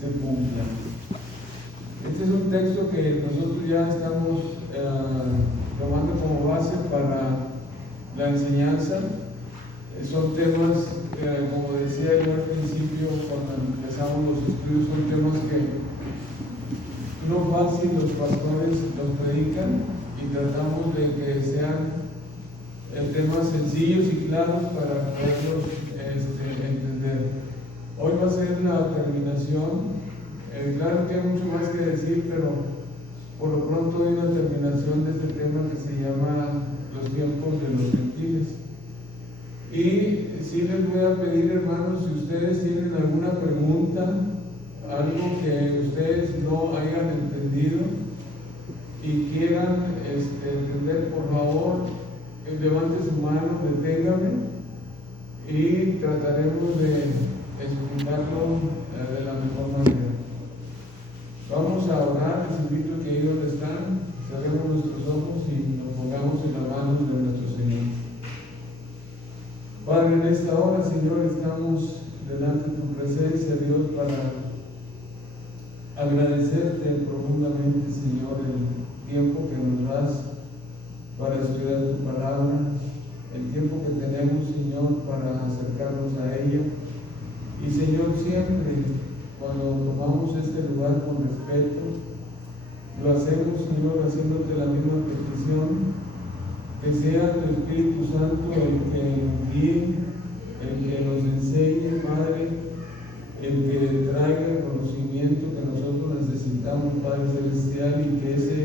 se cumpla. Este es un texto que nosotros ya estamos tomando como base para la enseñanza. Son temas, como decía yo al principio cuando empezamos los estudios, son temas que no fácil los pastores los predican y tratamos de que sean temas sencillos y claros para poderlos entender. Hoy va a ser la terminación. Claro que hay mucho más que decir, pero por lo pronto hay una terminación de este tema que se llama los tiempos de los gentiles. Y sí les voy a pedir, hermanos, si ustedes tienen alguna pregunta, algo que ustedes no hayan entendido y quieran entender, por favor, levante su mano, deténgame y trataremos de explicarlo de la mejor manera. Vamos a orar, les invito a que ahí donde están, cerremos nuestros ojos y nos pongamos en las manos de nuestro Señor. Padre, en esta hora, Señor, estamos delante de tu presencia, Dios, para agradecerte profundamente, Señor, el tiempo que nos das para estudiar tu palabra, el tiempo que tenemos, Señor, para acercarnos a ella. Y, Señor, siempre cuando tomamos este lugar con respeto, lo hacemos, Señor, haciéndote la misma petición, que sea tu Espíritu Santo el que guíe, el que nos enseñe, Padre, el que traiga el conocimiento que nosotros necesitamos, Padre Celestial, y que ese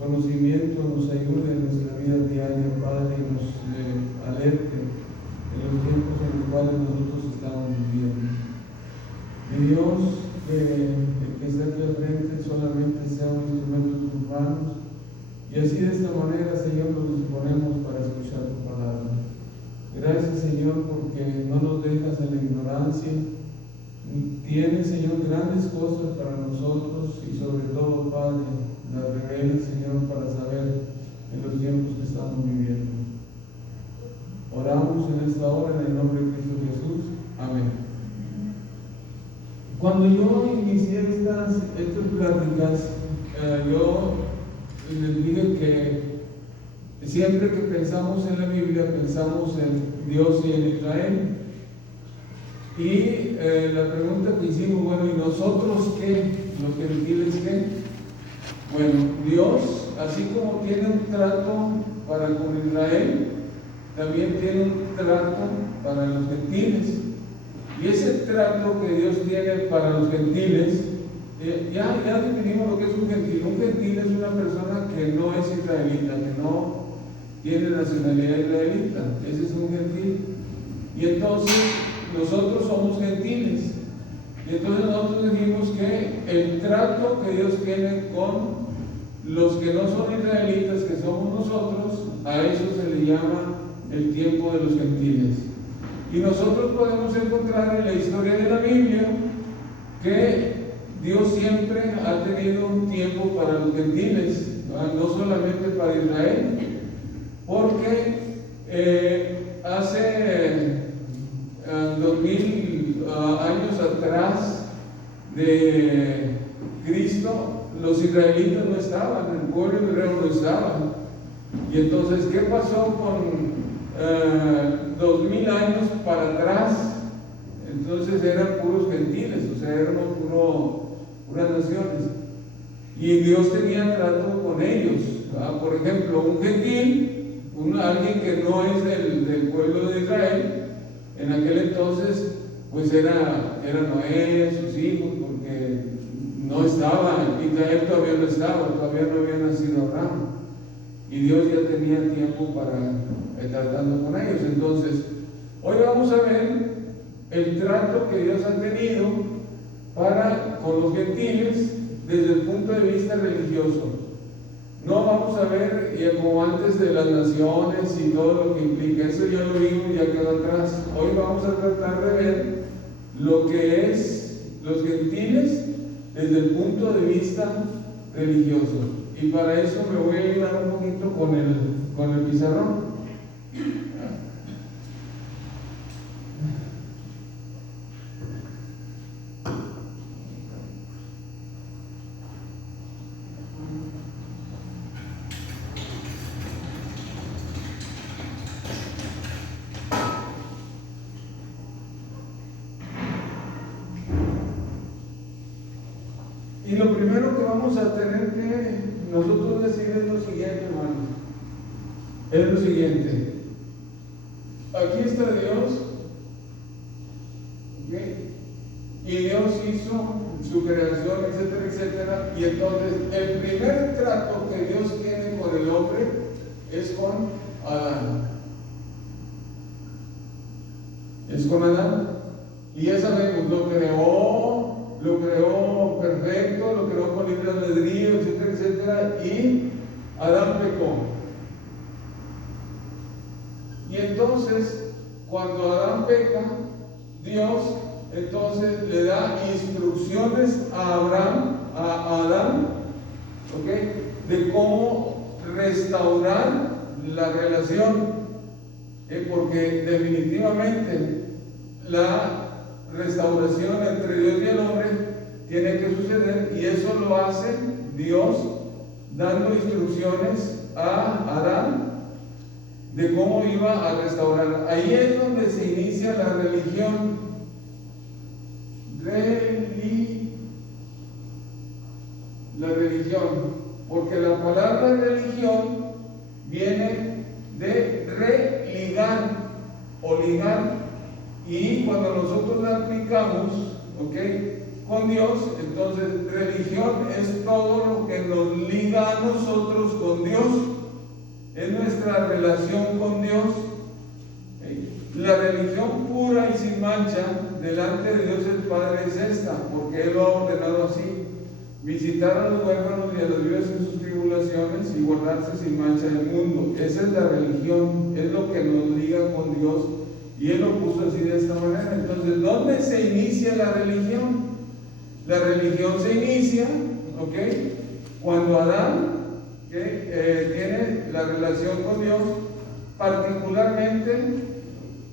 conocimiento nos ayude en nuestra vida diaria, Padre, y nos alerte en los tiempos en los cuales nosotros estamos viviendo. Mi Dios, el que está aquí al frente solamente sea un instrumento de tus manos, y así de esta manera, Señor, nos disponemos para escuchar tu palabra. Gracias, Señor, porque no nos dejas en la ignorancia. Tienes, Señor, grandes cosas para nosotros y sobre todo, Padre, las revelas, Señor, para saber en los tiempos que estamos viviendo. Oramos en esta hora en el nombre de Cristo Jesús. Amén. Cuando yo inicié estas pláticas, yo les dije que siempre que pensamos en la Biblia, pensamos en Dios y en Israel. Y la pregunta que hicimos, bueno, ¿y nosotros qué? ¿Los gentiles qué? Bueno, Dios, así como tiene un trato para con Israel, también tiene un trato para los gentiles. Y ese trato que Dios tiene para los gentiles, ya definimos lo que es un gentil. Un gentil es una persona que no es israelita, que no tiene nacionalidad israelita. Ese es un gentil. Y entonces nosotros somos gentiles. Y entonces nosotros dijimos que el trato que Dios tiene con los que no son israelitas, que somos nosotros, a eso se le llama el tiempo de los gentiles. Y nosotros podemos encontrar en la historia de la Biblia que Dios siempre ha tenido un tiempo para los gentiles, no solamente para Israel, porque hace 2000 años atrás de Cristo, los israelitas no estaban, el pueblo hebreo no estaba. Y entonces, ¿qué pasó con 2000 años para atrás? Entonces eran puros gentiles, o sea, éramos puras naciones. Y Dios tenía trato con ellos. Por ejemplo, un gentil, alguien que no es del pueblo de Israel, en aquel entonces, pues era Noé, sus hijos, porque no estaba, Israel todavía no estaba, todavía no había nacido Abraham. Y Dios ya tenía tiempo para tratando con ellos. Entonces, hoy vamos a ver el trato que Dios ha tenido con los gentiles desde el punto de vista religioso. No vamos a ver como antes de las naciones y todo lo que implica, eso ya lo vimos, ya quedó atrás. Hoy vamos a tratar de ver lo que es los gentiles desde el punto de vista religioso. Y para eso me voy a ayudar un poquito con el pizarrón. Y lo primero que vamos a tener que nosotros decir es lo siguiente, hermanos. Es lo siguiente. Aquí está Dios, ¿okay? Y Dios hizo su creación, etcétera, etcétera. Y entonces el primer trato que Dios tiene con el hombre es con Adán. Es con Adán. Y ya sabemos, lo creó perfecto, lo creó con libre albedrío, etcétera, etcétera. Y Adán pecó. Y entonces, cuando Adán peca, Dios entonces le da instrucciones a Adán, ¿ok?, de cómo restaurar la relación, porque definitivamente la restauración entre Dios y el hombre tiene que suceder, y eso lo hace Dios dando instrucciones a Adán de cómo iba a restaurar. Ahí es donde se inicia la religión. La religión, porque la palabra religión viene de religar o ligar, y cuando nosotros la aplicamos, con Dios, entonces religión es todo lo que nos liga a nosotros con Dios, es nuestra relación con Dios. La religión pura y sin mancha delante de Dios el Padre es esta, porque Él lo ha ordenado así: visitar a los huérfanos y a los viudas en sus tribulaciones y guardarse sin mancha del mundo. Esa es la religión, es lo que nos liga con Dios, y Él lo puso así de esta manera. Entonces, ¿dónde se inicia la religión? La religión se inicia, cuando Adán tiene la relación con Dios, particularmente.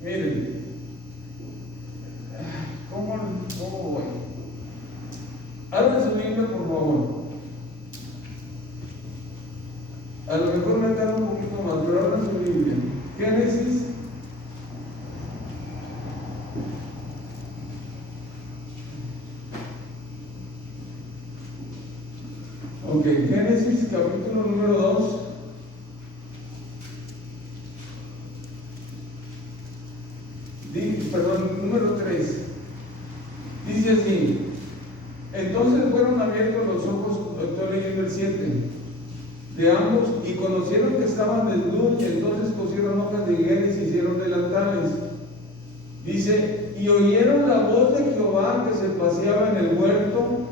Miren, ¿cómo voy? Abran su Biblia, por favor. A lo mejor me tarda un poquito más, pero abran su Biblia. Génesis. Génesis capítulo número 2. Número 3. Dice así: entonces fueron abiertos los ojos, estoy leyendo el 7, de ambos, y conocieron que estaban desnudos, y entonces cosieron hojas de higuera y se hicieron delantales. Dice: y oyeron la voz de Jehová que se paseaba en el huerto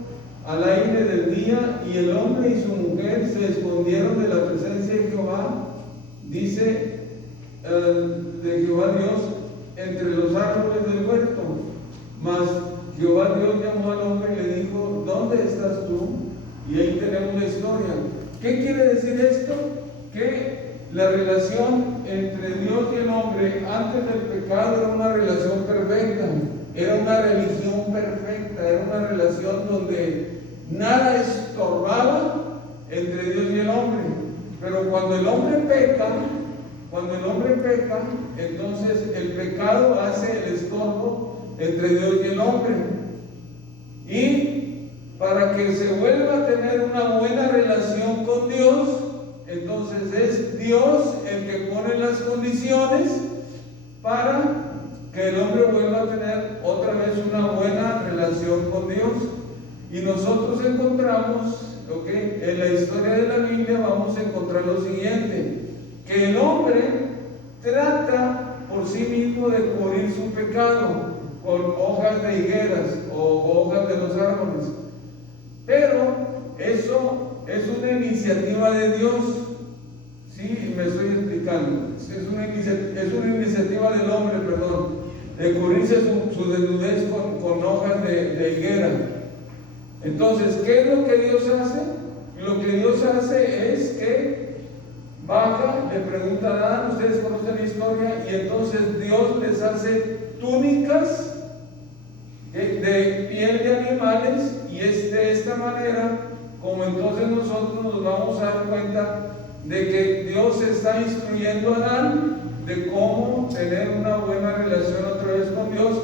al aire del día, y el hombre y su mujer se escondieron de la presencia de Jehová, dice, de Jehová Dios, entre los árboles del huerto. Mas Jehová Dios llamó al hombre y le dijo: ¿dónde estás tú? Y ahí tenemos la historia. ¿Qué quiere decir esto? Que la relación entre Dios y el hombre antes del pecado era una relación perfecta, era una religión perfecta, era una relación donde nada estorbaba entre Dios y el hombre. Pero cuando el hombre peca, entonces el pecado hace el estorbo entre Dios y el hombre. Y para que se vuelva a tener una buena relación con Dios, entonces es Dios el que pone las condiciones para que el hombre vuelva a tener otra vez una buena relación con Dios. Y nosotros encontramos, en la historia de la Biblia vamos a encontrar lo siguiente: que el hombre trata por sí mismo de cubrir su pecado con hojas de higueras o hojas de los árboles, pero eso es una iniciativa de Dios. Sí, me estoy explicando. Es una iniciativa del hombre, de cubrirse su desnudez con hojas de higuera. Entonces, ¿qué es lo que Dios hace? Lo que Dios hace es que baja, le pregunta a Adán, ustedes conocen la historia, y entonces Dios les hace túnicas de piel de animales, y es de esta manera como entonces nosotros nos vamos a dar cuenta de que Dios está instruyendo a Adán de cómo tener una buena relación otra vez con Dios,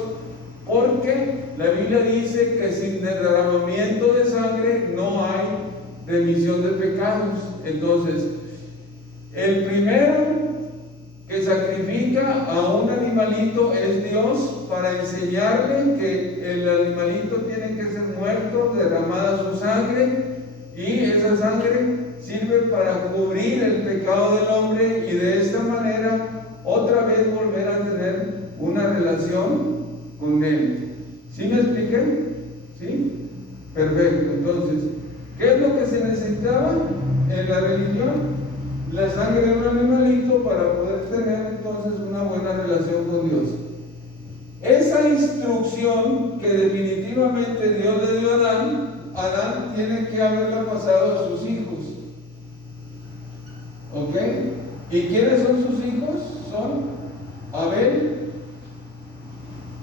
porque la Biblia dice que sin derramamiento de sangre no remisión de pecados. Entonces, el primero que sacrifica a un animalito es Dios para enseñarle que el animalito tiene que ser muerto, derramada su sangre, y esa sangre sirve para cubrir el pecado del hombre y de esta manera otra vez volver a tener una relación con Él. ¿Sí me expliqué? ¿Sí? Perfecto. Entonces, ¿qué es lo que se necesitaba en la religión? La sangre de un animalito para poder tener entonces una buena relación con Dios. Esa instrucción que definitivamente Dios le dio a Adán tiene que haberla pasado a sus hijos. ¿Ok? ¿Y quiénes son sus hijos? Son Abel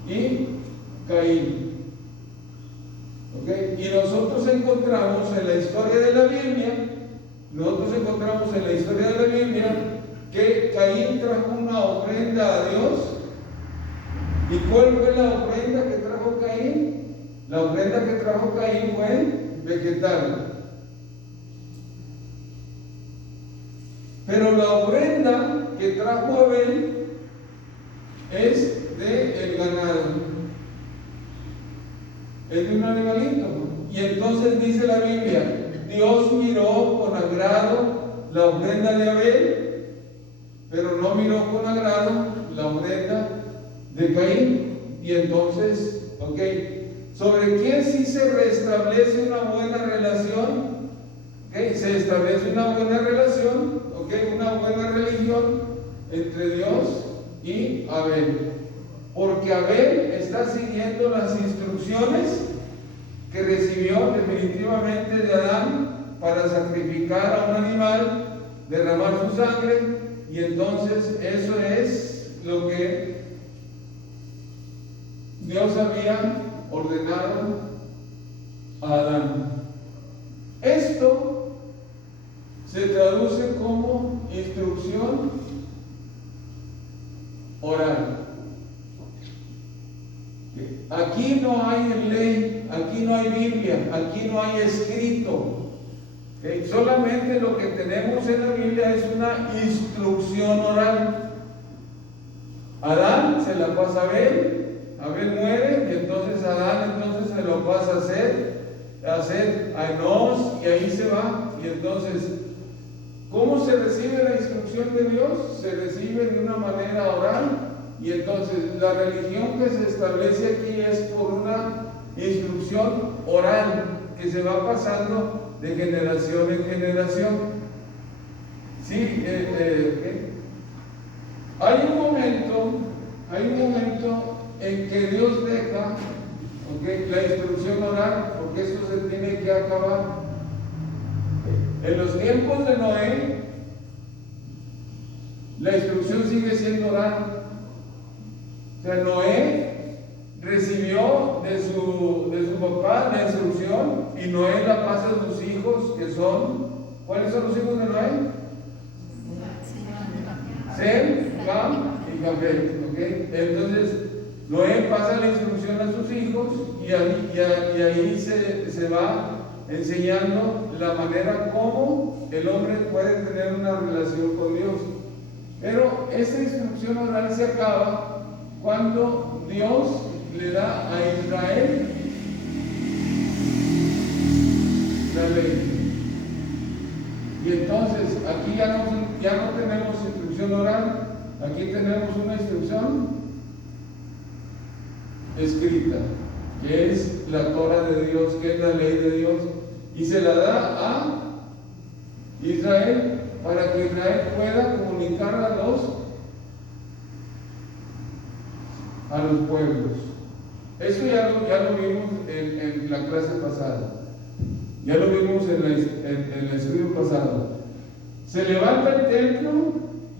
y Caín. ¿Ok? Y nosotros encontramos en la historia de la Biblia, que Caín trajo una ofrenda a Dios. ¿Y cuál fue la ofrenda que trajo Caín? La ofrenda que trajo Caín fue vegetal. Pero la ofrenda que trajo Abel es del ganado, es de un animalito. Y entonces dice la Biblia, Dios miró con agrado la ofrenda de Abel, pero no miró con agrado la ofrenda de Caín. Y entonces, ok, ¿sobre quién sí se restablece una buena relación? Okay, se establece una buena relación, okay, una buena religión entre Dios y Abel, porque Abel está siguiendo las instrucciones que recibió definitivamente de Adán para sacrificar a un animal, derramar su sangre, y entonces eso es lo que Dios había ordenado a Adán. Esto se traduce como instrucción oral. Aquí no hay ley, aquí no hay Biblia, aquí no hay escrito. Solamente lo que tenemos en la Biblia es una instrucción oral. Adán se la pasa a Abel muere, y entonces Adán entonces se lo pasa a hacer a Enos, y ahí se va. Y entonces, ¿cómo se recibe la instrucción de Dios? Se recibe de una manera oral, y entonces la religión que se establece aquí es por una instrucción oral que se va pasando de generación en generación. Sí, hay un momento en que Dios deja, okay, la instrucción oral, porque esto se tiene que acabar. En los tiempos de Noé, la instrucción sigue siendo oral. O sea, Noé recibió de su papá la instrucción, y Noé la pasa a sus hijos, que son, ¿cuáles son los hijos de Noé? Sem, Cam y Jafet. ¿Okay? Entonces, Noé pasa la instrucción a sus hijos, y ahí se va enseñando la manera como el hombre puede tener una relación con Dios. Pero esa instrucción oral se acaba cuando Dios le da a Israel la ley. Y entonces aquí ya no tenemos instrucción oral, aquí tenemos una instrucción escrita, que es la Torah de Dios, que es la ley de Dios, y se la da a Israel para que Israel pueda comunicar a los pueblos. Eso ya lo vimos en la clase pasada, ya lo vimos en el estudio pasado. Se levanta el templo,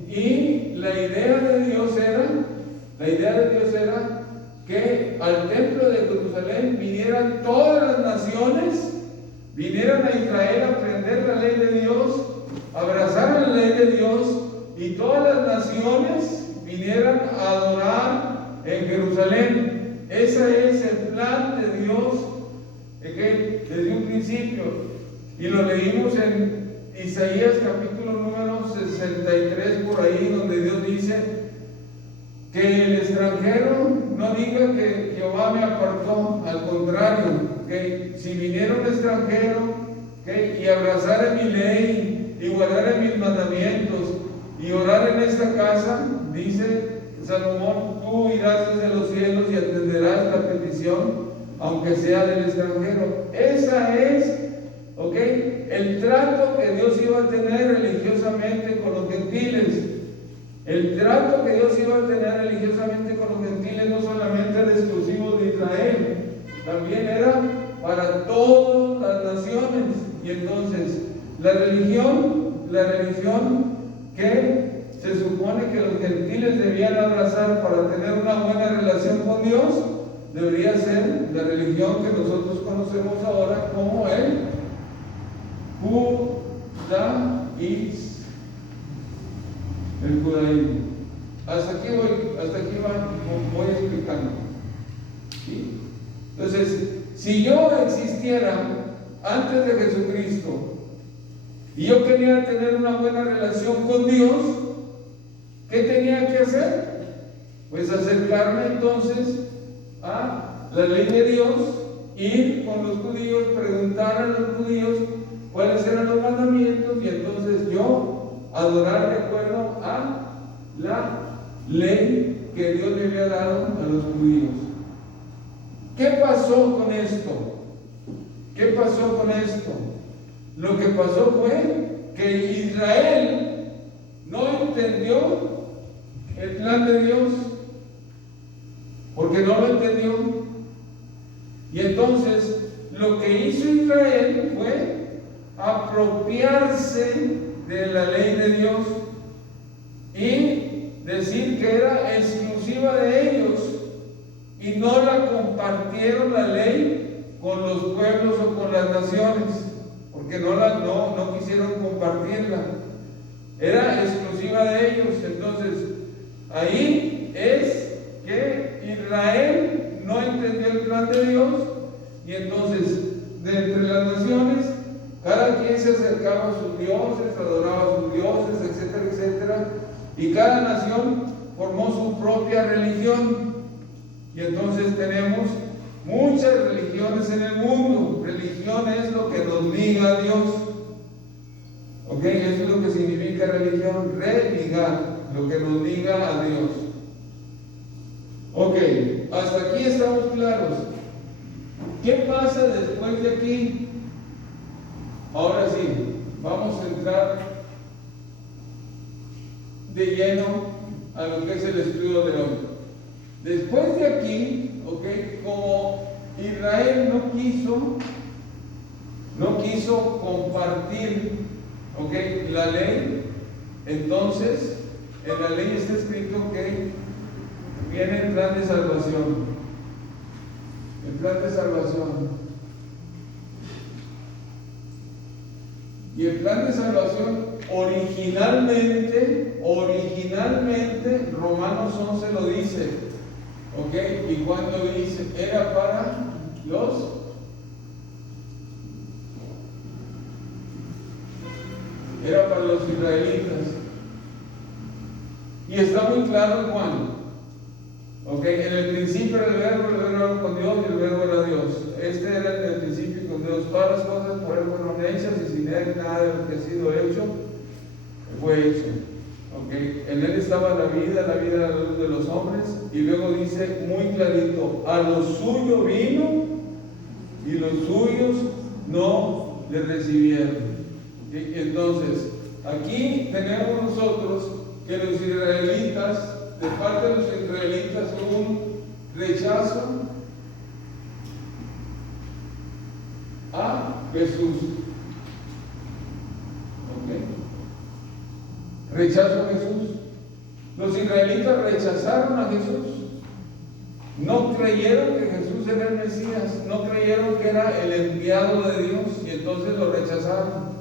y la idea de Dios era que al templo de Jerusalén vinieran todas las naciones, vinieran a Israel a aprender la ley de Dios, abrazaran la ley de Dios, y todas las naciones vinieran a adorar en Jerusalén. Ese es el plan de Dios, desde un principio. Y lo leímos en Isaías capítulo número 63, por ahí, donde Dios dice que el extranjero no diga que Jehová me apartó, al contrario, que si viniera un extranjero y abrazara mi ley y guardara mis mandamientos y orar en esta casa, dice Salomón, tú irás desde los cielos y atenderás la petición, aunque sea del extranjero. Esa es, el trato que Dios iba a tener religiosamente con los gentiles. El trato que Dios iba a tener religiosamente con los gentiles no solamente era exclusivo de Israel, también era para todas las naciones. Y entonces, la religión que se supone que los gentiles debían abrazar para tener una buena relación con Dios, debería ser la religión que nosotros conocemos ahora como el judaísmo. Hasta aquí voy explicando. ¿Sí? Entonces, si yo existiera antes de Jesucristo y yo quería tener una buena relación con Dios, ¿qué tenía que hacer? Pues acercarme entonces a la ley de Dios, ir con los judíos, preguntar a los judíos cuáles eran los mandamientos y entonces yo adorar de acuerdo a la ley que Dios le había dado a los judíos. ¿Qué pasó con esto? ¿Qué pasó con esto? Lo que pasó fue que Israel no entendió el plan de Dios, porque no lo entendió. Y entonces lo que hizo Israel fue apropiarse de la ley de Dios y decir que era exclusiva de ellos, y no la compartieron la ley con los pueblos o con las naciones, porque no quisieron compartirla, era exclusiva de ellos. Entonces ahí es que Israel no entendió el plan de Dios, y entonces de entre las naciones cada quien se acercaba a sus dioses, adoraba a sus dioses, etcétera, etcétera, y cada nación formó su propia religión. Y entonces tenemos muchas religiones en el mundo. Religión es lo que nos liga a Dios. Eso es lo que significa religión, religar, lo que nos liga a Dios. Hasta aquí estamos claros. ¿Qué pasa después de aquí? Ahora sí, vamos a entrar de lleno a lo que es el estudio de hoy. Después de aquí, como Israel no quiso compartir, la ley, entonces en la ley está escrito que viene el plan de salvación. El plan de salvación. Y el plan de salvación originalmente, Romanos 11 lo dice, y cuando dice, era para los israelitas. Y está muy claro en Juan. En el principio era el verbo era con Dios y el verbo era Dios. Este era en el principio con Dios. Todas las cosas por él fueron hechas y sin él nada de lo que ha sido hecho fue hecho. En él estaba la vida era la luz de los hombres. Y luego dice muy clarito, a lo suyo vino y los suyos no le recibieron. Entonces, aquí tenemos nosotros que los israelitas, de parte de los israelitas, hubo un rechazo a Jesús. Rechazo a Jesús. Los israelitas rechazaron a Jesús. No creyeron que Jesús era el Mesías, no creyeron que era el enviado de Dios, y entonces lo rechazaron.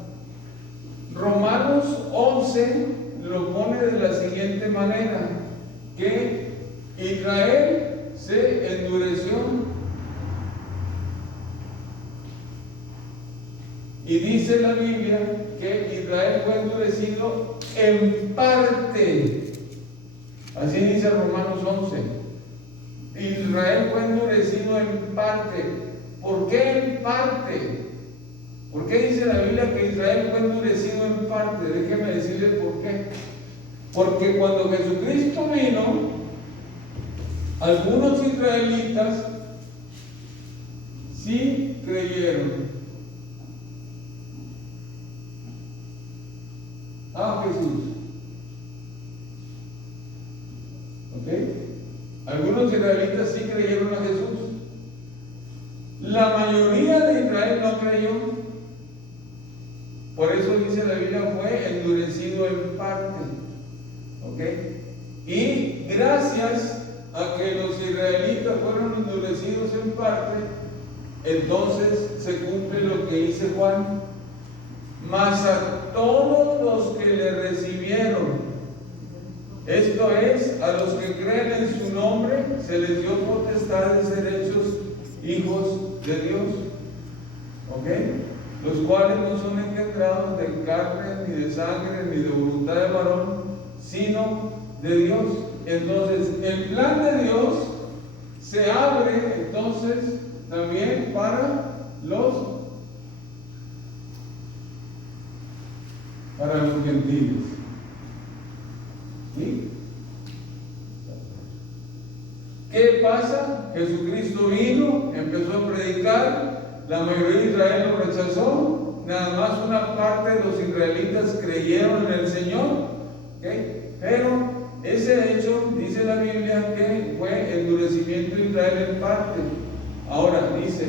Romanos 11 lo pone de la siguiente manera, que Israel se endureció Y dice la Biblia que Israel fue endurecido en parte. Así dice Romanos 11. Israel fue endurecido en parte. ¿Por qué en parte? ¿Por qué dice la Biblia que Israel fue endurecido en parte? Déjeme decirle por qué. Porque cuando Jesucristo vino, algunos israelitas sí creyeron a Jesús. ¿Ok? Algunos israelitas sí creyeron a Jesús. La mayoría de Israel no creyó. Por eso dice la Biblia, fue endurecido en parte. ¿Ok? Y gracias a que los israelitas fueron endurecidos en parte, entonces se cumple lo que dice Juan: mas a todos los que le recibieron, esto es, a los que creen en su nombre, se les dio potestad de ser hechos hijos de Dios. ¿Ok? Los cuales no son engendrados de carne, ni de sangre, ni de voluntad de varón, sino de Dios. Entonces, el plan de Dios se abre entonces también para los gentiles. ¿Sí? ¿Qué pasa? Jesucristo vino, empezó a predicar, la mayoría de Israel lo rechazó, nada más una parte de los israelitas creyeron en el Señor. ¿Okay? Pero ese hecho, dice la Biblia, que fue endurecimiento de Israel en parte. Ahora dice,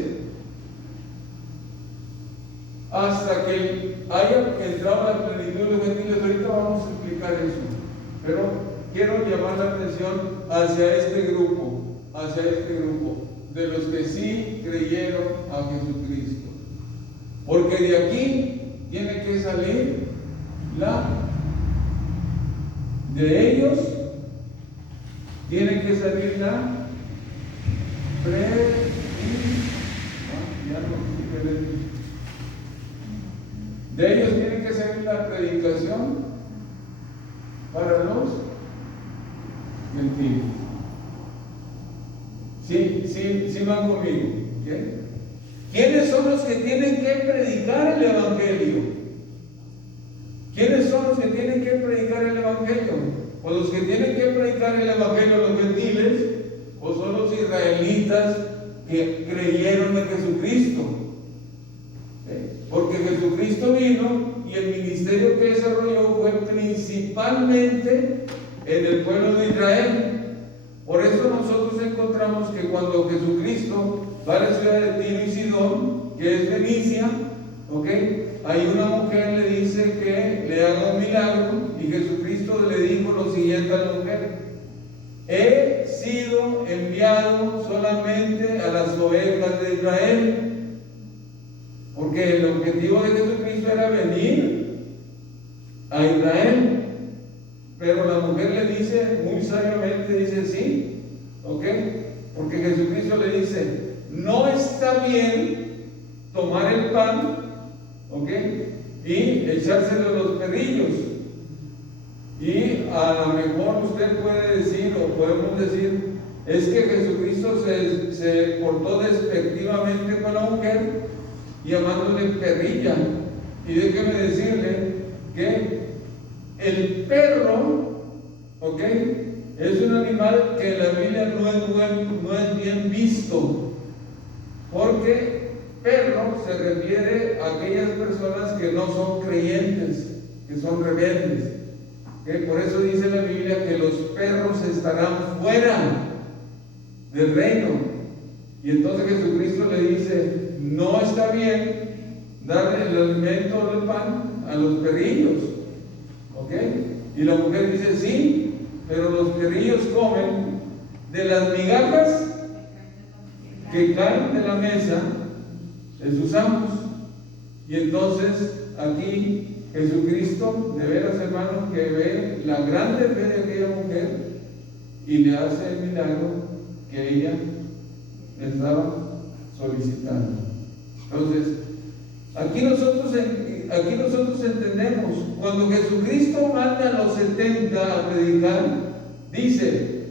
hasta que haya entrado la plenitud de los gentiles. Ahorita vamos a explicar eso, pero quiero llamar la atención hacia este grupo de los que sí creyeron a Jesucristo, porque de aquí tiene que salir de ellos tiene que salir de ellos tiene que salir la predicación para los gentiles. Sí van conmigo. ¿Okay? ¿Quiénes son los que tienen que predicar el Evangelio? ¿Quiénes son los que tienen que predicar el Evangelio? Pues los que tienen que predicar el Evangelio a los gentiles, o son los israelitas que creyeron en Jesucristo. Porque Jesucristo vino y el ministerio que desarrolló fue principalmente en el pueblo de Israel. Por eso nosotros encontramos que cuando Jesucristo va a la ciudad de Tiro y Sidón, que es Fenicia, hay una mujer le dice que le haga un milagro, y Jesucristo le dijo lo siguiente a la mujer: he sido enviado solamente a las ovejas de Israel. Porque el objetivo de Jesucristo era venir a Israel. Pero la mujer le dice, muy sabiamente dice sí, porque Jesucristo le dice, no está bien tomar el pan, y echárselo a los perrillos. Y a lo mejor usted puede decir, o podemos decir, es que Jesucristo se portó despectivamente con la mujer, llamándole perrilla. Y déjeme decirle que el perro, es un animal que en la Biblia no es bien visto, porque perro se refiere a aquellas personas que no son creyentes, que son rebeldes. Por eso dice la Biblia que los perros estarán fuera del reino. Y entonces Jesucristo le dice, no está bien darle el alimento del pan a los perrillos. Y la mujer dice, sí, pero los perrillos comen de las migajas que caen de la mesa de sus amos. Y entonces aquí Jesucristo, de veras hermanos, que ve la grande fe de aquella mujer y le hace el milagro que ella estaba solicitando. Entonces, Aquí nosotros entendemos, cuando Jesucristo manda a los 70 a predicar, dice: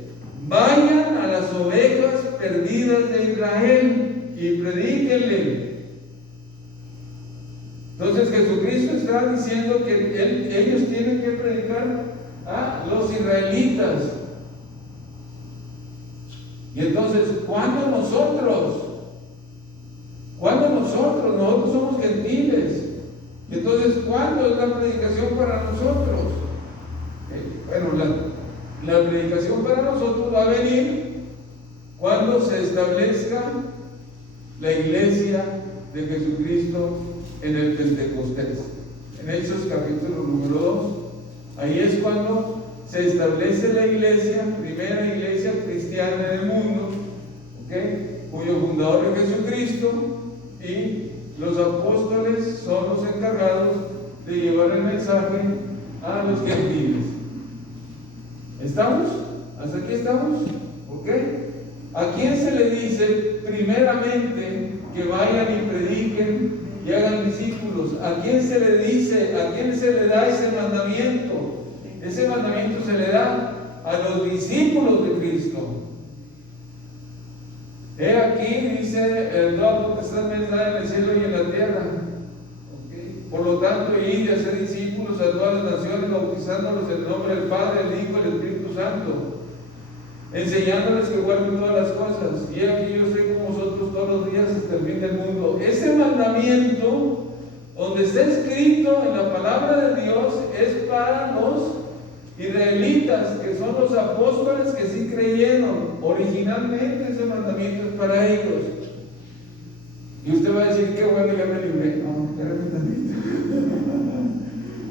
vayan a las ovejas perdidas de Israel y predíquenle. Entonces Jesucristo está diciendo que ellos tienen que predicar a los israelitas. Y entonces, ¿cuándo nosotros? Nosotros somos gentiles. Entonces, ¿cuándo es la predicación para nosotros? Bueno, la predicación para nosotros va a venir cuando se establezca la iglesia de Jesucristo en el Pentecostés. En Hechos capítulo número 2, ahí es cuando se establece la iglesia, primera iglesia cristiana en el mundo, cuyo fundador es Jesucristo, y los apóstoles son los encargados de llevar el mensaje a los gentiles. ¿Estamos? ¿Hasta aquí estamos? ¿Ok? ¿A quién se le dice primeramente que vayan y prediquen y hagan discípulos? ¿A quién se le dice, a quién se le da ese mandamiento? Ese mandamiento se le da a los discípulos de Cristo. He aquí, dice el Nuevo Testamento, está en el cielo y en la tierra. Por lo tanto, id y hacer discípulos a todas las naciones, bautizándolos en el nombre del Padre, el Hijo y el Espíritu Santo, enseñándoles que guarden todas las cosas. Y aquí yo estoy con vosotros todos los días hasta el fin del mundo. Ese mandamiento, donde está escrito en la palabra de Dios, es para los israelitas, que son los apóstoles que sí creyeron. Originalmente ese mandamiento es para ellos. Y usted va a decir: qué bueno, ya me libré. No, espérame tantito.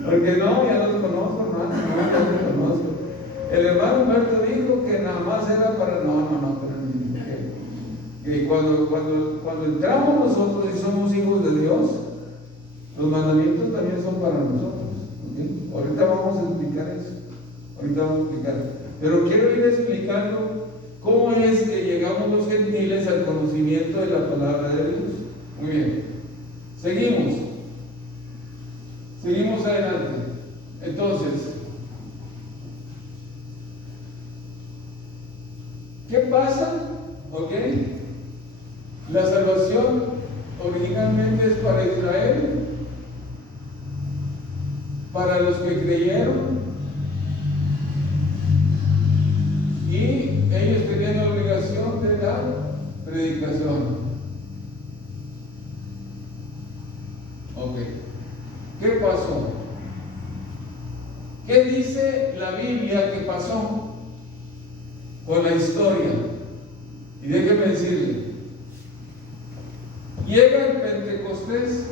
Porque no, ya no los conozco, hermano. No los conozco. El hermano Humberto dijo que nada más era para... No, que cuando entramos nosotros y somos hijos de Dios, los mandamientos también son para nosotros. ¿Okay? Ahorita vamos a explicar eso. Pero quiero ir explicando cómo es que llegamos los gentiles al conocimiento de la palabra de Dios. Muy bien. Seguimos adelante. Entonces, ¿qué pasa? ¿Ok? La salvación originalmente es para Israel, para los que creyeron, y ellos tenían la obligación de la predicación. Ok. ¿Qué pasó? ¿Qué dice la Biblia que pasó con la historia? Y déjeme decirle, llega el Pentecostés.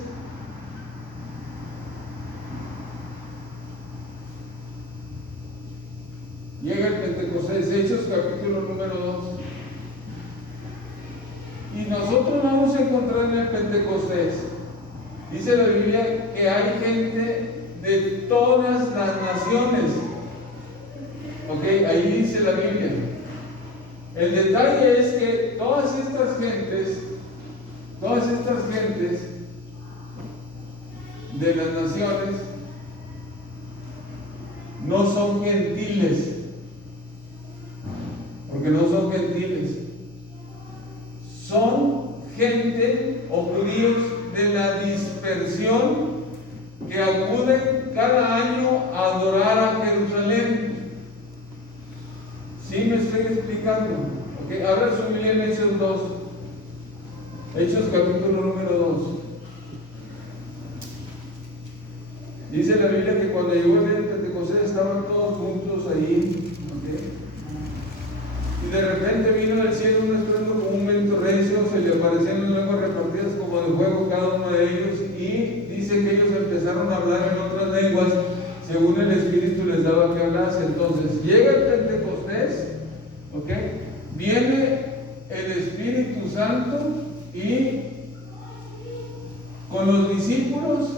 Llega el Pentecostés, Hechos capítulo número 2. Y nosotros vamos a encontrar en el Pentecostés, dice la Biblia, que hay gente de todas las naciones. Ok, ahí dice la Biblia. El detalle es que todas estas gentes de las naciones no son gentiles, porque no son gentiles, son gente o judíos de la dispersión que acuden cada año a adorar a Jerusalén. ¿Sí me estoy explicando? Okay. Abra su Biblia en Hechos 2. Hechos capítulo número 2. Dice la Biblia que cuando llegó el Pentecostés estaban todos juntos ahí. Okay. Y de repente vino del cielo un estruendo como un viento recio, se le aparecieron lenguas repartidas como de fuego cada uno de ellos, y dice que ellos empezaron a hablar en otras lenguas según el Espíritu les daba que hablase. Entonces llega el Pentecostés, ¿ok? Viene el Espíritu Santo y con los discípulos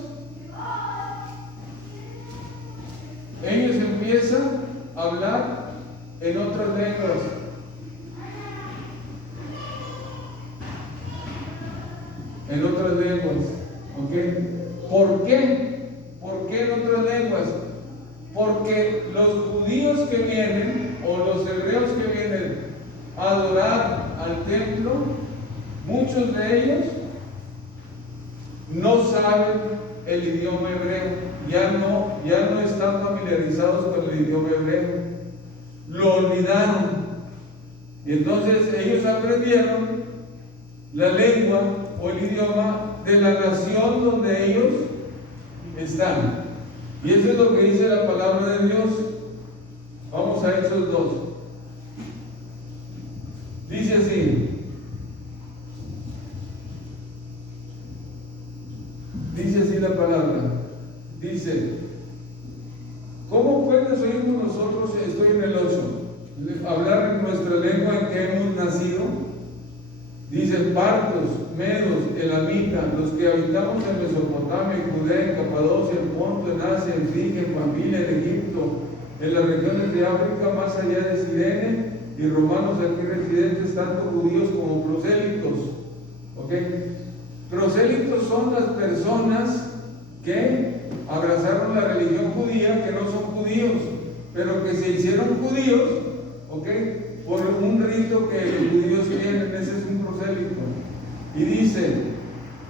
ellos empiezan a hablar en otras lenguas. En otras lenguas. ¿Ok? ¿Por qué? ¿Por qué en otras lenguas? Porque los judíos que vienen, o los hebreos que vienen a adorar al templo, muchos de ellos no saben el idioma hebreo, ya no están familiarizados con el idioma hebreo, lo olvidaron. Y entonces ellos aprendieron la lengua o el idioma de la nación donde ellos están. Y eso es lo que dice la palabra de Dios. Vamos a Éxodo 2. Dice así. Dice así la palabra. Dice: ¿cómo pues oímos nosotros? Estoy en el 8. Hablar en nuestra lengua en que hemos nacido. Dice: partos, medos, elamitas, los que habitamos en Mesopotamia, en Judea, en Capadocia, en Ponto, en Asia, en Frigia, en Pamfilia, en Egipto, en las regiones de África, más allá de Cirene, y romanos aquí residentes, tanto judíos como prosélitos. ¿Ok? Prosélitos son las personas que abrazaron la religión judía, que no son judíos, pero que se hicieron judíos, ¿ok?, por un rito que los judíos tienen. Ese es un prosélito. Y dice: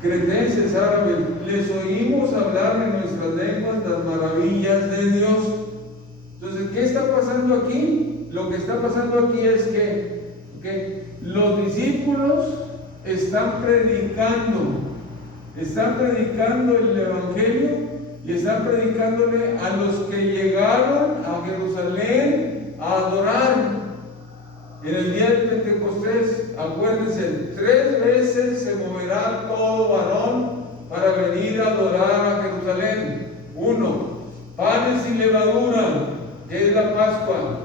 cretenses, árabes, les oímos hablar en nuestras lenguas las maravillas de Dios. Entonces, ¿qué está pasando aquí? Lo que está pasando aquí es que los discípulos están predicando el Evangelio, y están predicándole a los que llegaron a Jerusalén a adorar. En el día del Pentecostés, acuérdense, 3 veces se moverá todo varón para venir a adorar a Jerusalén. 1, panes y levadura, que es la Pascua.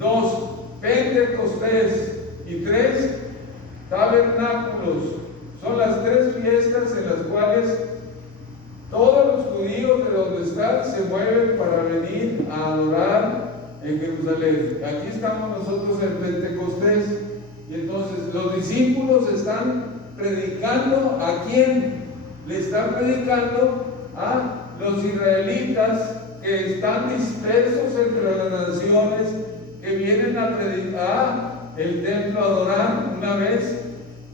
2, Pentecostés. Y 3, tabernáculos. Son las 3 fiestas en las cuales todos los judíos de donde están se mueven para venir a adorar en Jerusalén. Aquí estamos nosotros en Pentecostés. Y entonces los discípulos están predicando. ¿A quién? Le están predicando a los israelitas que están dispersos entre las naciones, que vienen a predicar el templo, a adorar una vez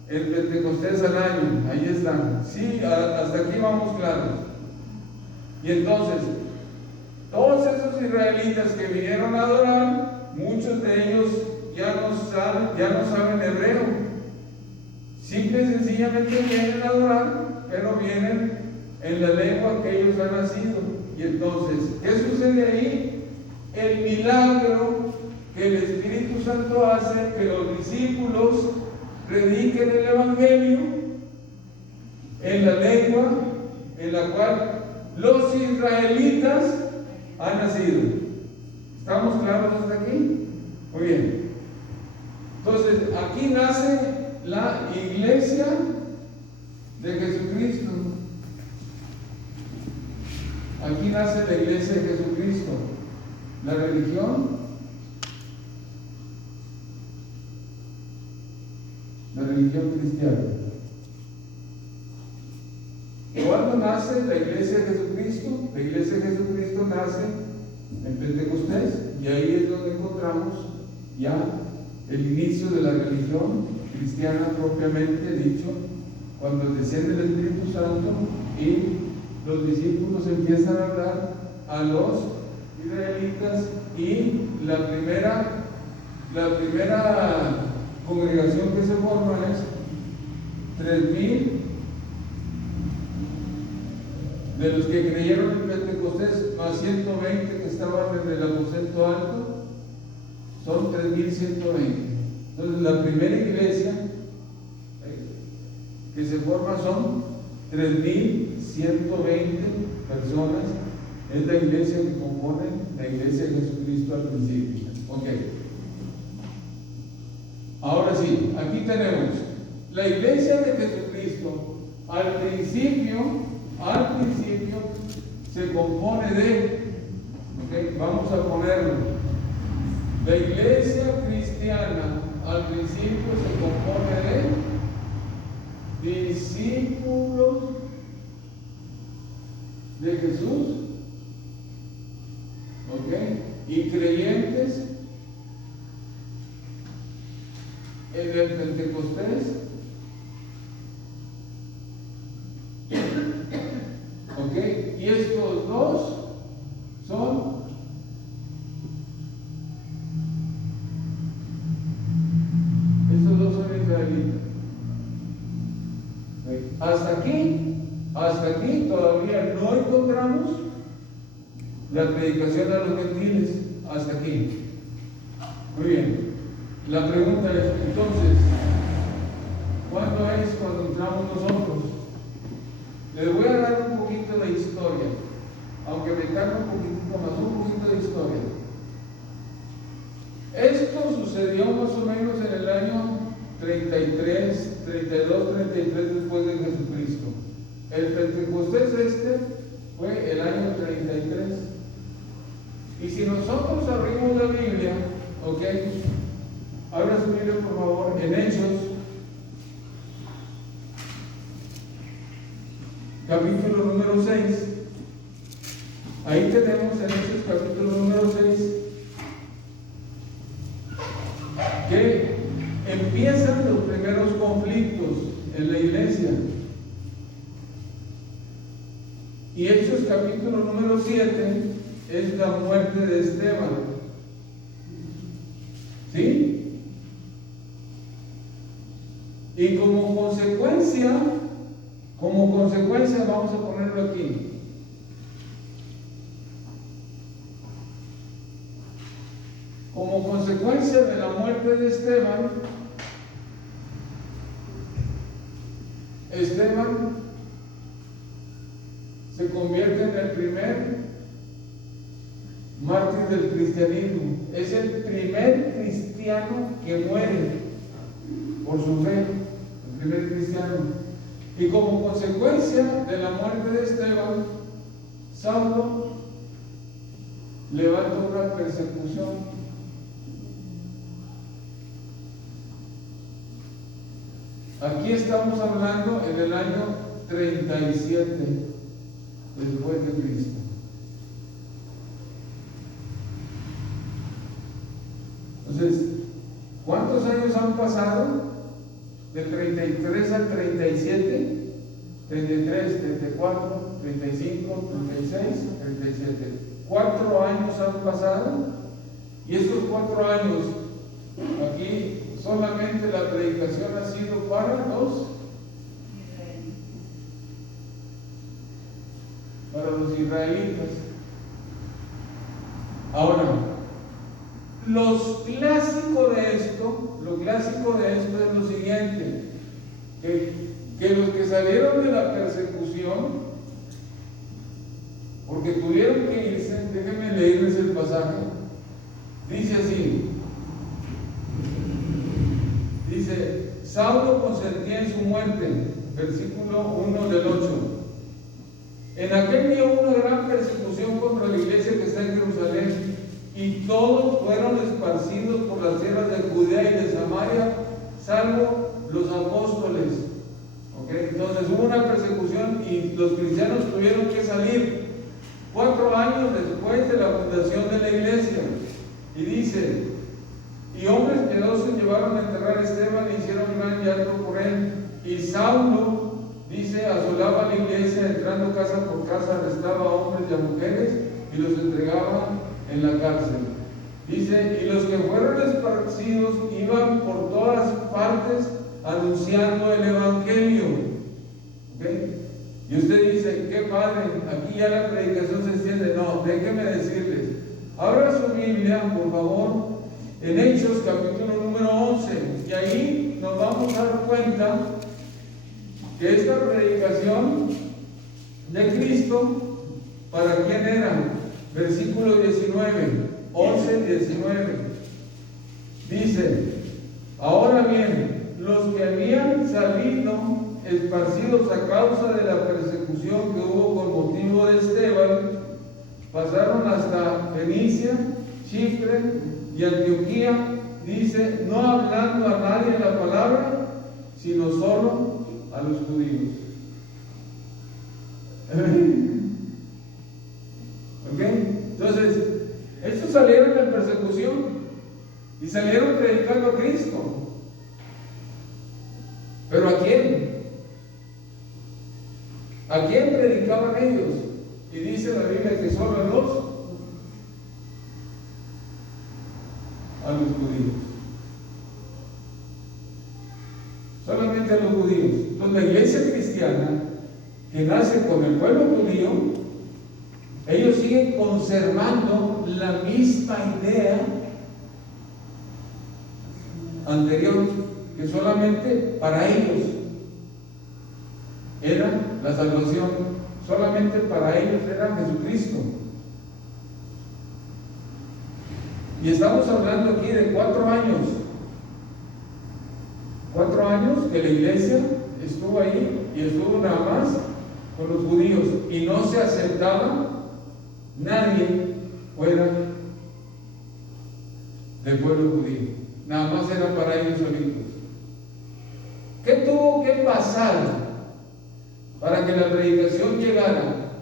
el Pentecostés al año. Ahí están. Sí, hasta aquí vamos claros. Y entonces, todos esos israelitas que vinieron a adorar, muchos de ellos ya no saben hebreo. Simple y sencillamente vienen a adorar, pero vienen en la lengua que ellos han nacido. Y entonces, ¿qué sucede ahí? El milagro que el Espíritu Santo hace, que los discípulos prediquen el Evangelio en la lengua en la cual los israelitas han nacido. ¿Estamos claros hasta aquí? Muy bien. Entonces, aquí nace la iglesia de Jesucristo. Aquí nace la iglesia de Jesucristo. La religión, cristiana. ¿Cuándo nace la iglesia de Jesucristo? La iglesia de Jesucristo nace en Pentecostés, y ahí es donde encontramos ya el inicio de la religión cristiana propiamente dicho, cuando desciende el Espíritu Santo y los discípulos empiezan a hablar a los israelitas, y la primera congregación que se forma es 3,000 de los que creyeron en Pentecostés, más 120 que estaban en el aposento alto, son 3,120. Entonces, la primera iglesia que se forma son 3,120 personas. Es la iglesia que compone la iglesia de Jesucristo al principio. Ok. Ahora sí, aquí tenemos la iglesia de Jesucristo. Al principio se compone de, okay, vamos a ponerlo, la iglesia cristiana al principio se compone de discípulos de Jesús, ¿ok? Y creyentes en el Pentecostés, ¿ok? Y estos dos son israelitas. Hasta aquí todavía no encontramos la predicación a los gentiles. Hasta aquí. Muy bien. La pregunta es, entonces, ¿cuándo es cuando entramos nosotros? Les voy a dar un poquito de historia, aunque me tarde un poquito de historia. Esto sucedió más o menos en el año 32, 33 después de Jesucristo. El Pentecostés fue el año 33. Y si nosotros abrimos la Biblia, ¿ok? Abra su Biblia, por favor, en Hechos, capítulo número 6. Ahí tenemos en Hechos, capítulo número 6, que empiezan los primeros conflictos en la iglesia. Y Hechos, capítulo número 7, es la muerte de Esteban. ¿Sí? Y como consecuencia, vamos a ponerlo aquí. Como consecuencia de la muerte de Esteban, se convierte en el primer mártir del cristianismo. Es el primer cristiano que muere por su fe, el primer cristiano. Y como consecuencia de la muerte de Esteban, Saulo levanta una persecución. Aquí estamos hablando en el año 37 después de Cristo. Entonces, ¿cuántos años han pasado? Del 33 al 37, 33, 34, 35, 36, 37. 4 años han pasado, y estos 4 años, aquí solamente la predicación ha sido para los israelitas. Ahora, lo clásico de esto es lo siguiente, que los que salieron de la persecución, porque tuvieron que irse, déjenme leerles el pasaje, dice así, Saulo consentía en su muerte, versículo 1 del 8. En aquel día hubo una gran persecución contra la iglesia que está en Jerusalén, y todos fueron esparcidos por las tierras de Judea y de Samaria, salvo los apóstoles. ¿Okay? Entonces hubo una persecución y los cristianos tuvieron que salir 4 años después de la fundación de la iglesia. Y dice, y hombres piadosos llevaron a enterrar a Esteban e hicieron gran llanto por él. Y Saulo, dice, asolaba la iglesia, entrando casa por casa, arrestaba a hombres y a mujeres y los entregaba en la cárcel. Dice, y los que fueron esparcidos iban por todas partes anunciando el evangelio. ¿Okay? Y usted dice, qué padre, aquí ya la predicación se extiende. No, déjenme decirles, abra su Biblia, por favor, en Hechos, capítulo número 11, y ahí nos vamos a dar cuenta que esta predicación de Cristo, ¿para quién era? Versículo 19, 11, 19. Dice, ahora bien, los que habían salido esparcidos a causa de la persecución que hubo con motivo de Esteban, pasaron hasta Fenicia, Chipre y Antioquía, dice, no hablando a nadie la palabra, sino solo a los judíos. salieron predicando a Cristo. ¿Pero a quién? ¿A quién predicaban ellos? Y dice la Biblia que solo a los judíos. Solamente a los judíos. Entonces la iglesia cristiana, que nace con el pueblo judío, ellos siguen conservando la misma idea anterior, que solamente para ellos era la salvación, solamente para ellos era Jesucristo. Y estamos hablando aquí de 4 años. 4 años que la iglesia estuvo ahí y estuvo nada más con los judíos y no se aceptaba nadie fuera del pueblo judío. Nada más era para ellos solitos. ¿Qué tuvo que pasar para que la predicación llegara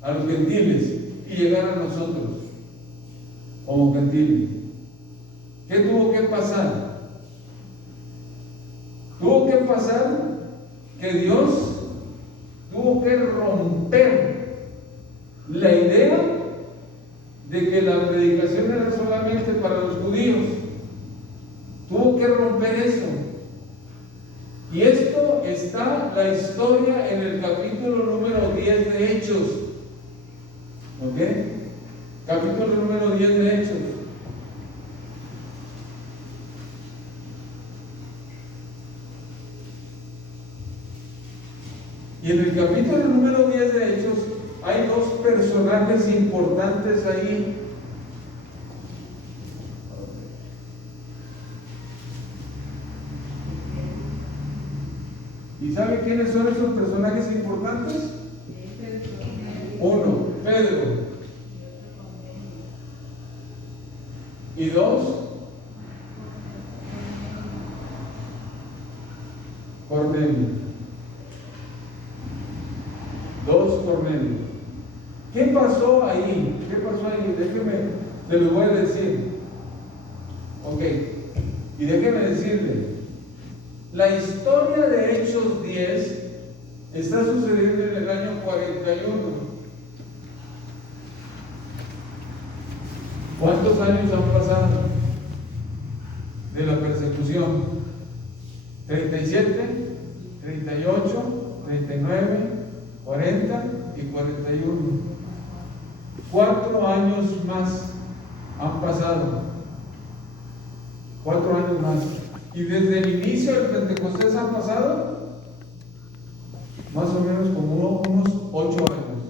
a los gentiles y llegara a nosotros como gentiles? ¿Qué tuvo que pasar? Tuvo que pasar que Dios tuvo que romper la idea de que la predicación era solamente para los judíos. Tuvo que romper eso. Y esto está la historia en el capítulo número 10 de Hechos. ¿Ok? Capítulo número 10 de Hechos. Y en el capítulo número 10 de Hechos hay 2 personajes importantes ahí. ¿Y sabe quiénes son esos personajes importantes? 1, Pedro. Y 2, Cornelio. 2, Cornelio. ¿Qué pasó ahí? ¿Qué pasó ahí? Déjeme, se lo voy a decir. Ok. Y déjeme decirle. La historia de Hechos 10 está sucediendo en el año 41. ¿Cuántos años han pasado de la persecución? 37, 38, 39, 40 y 41. 4 años más han pasado. 4 años más. Y desde el inicio del Pentecostés han pasado más o menos como unos 8 años.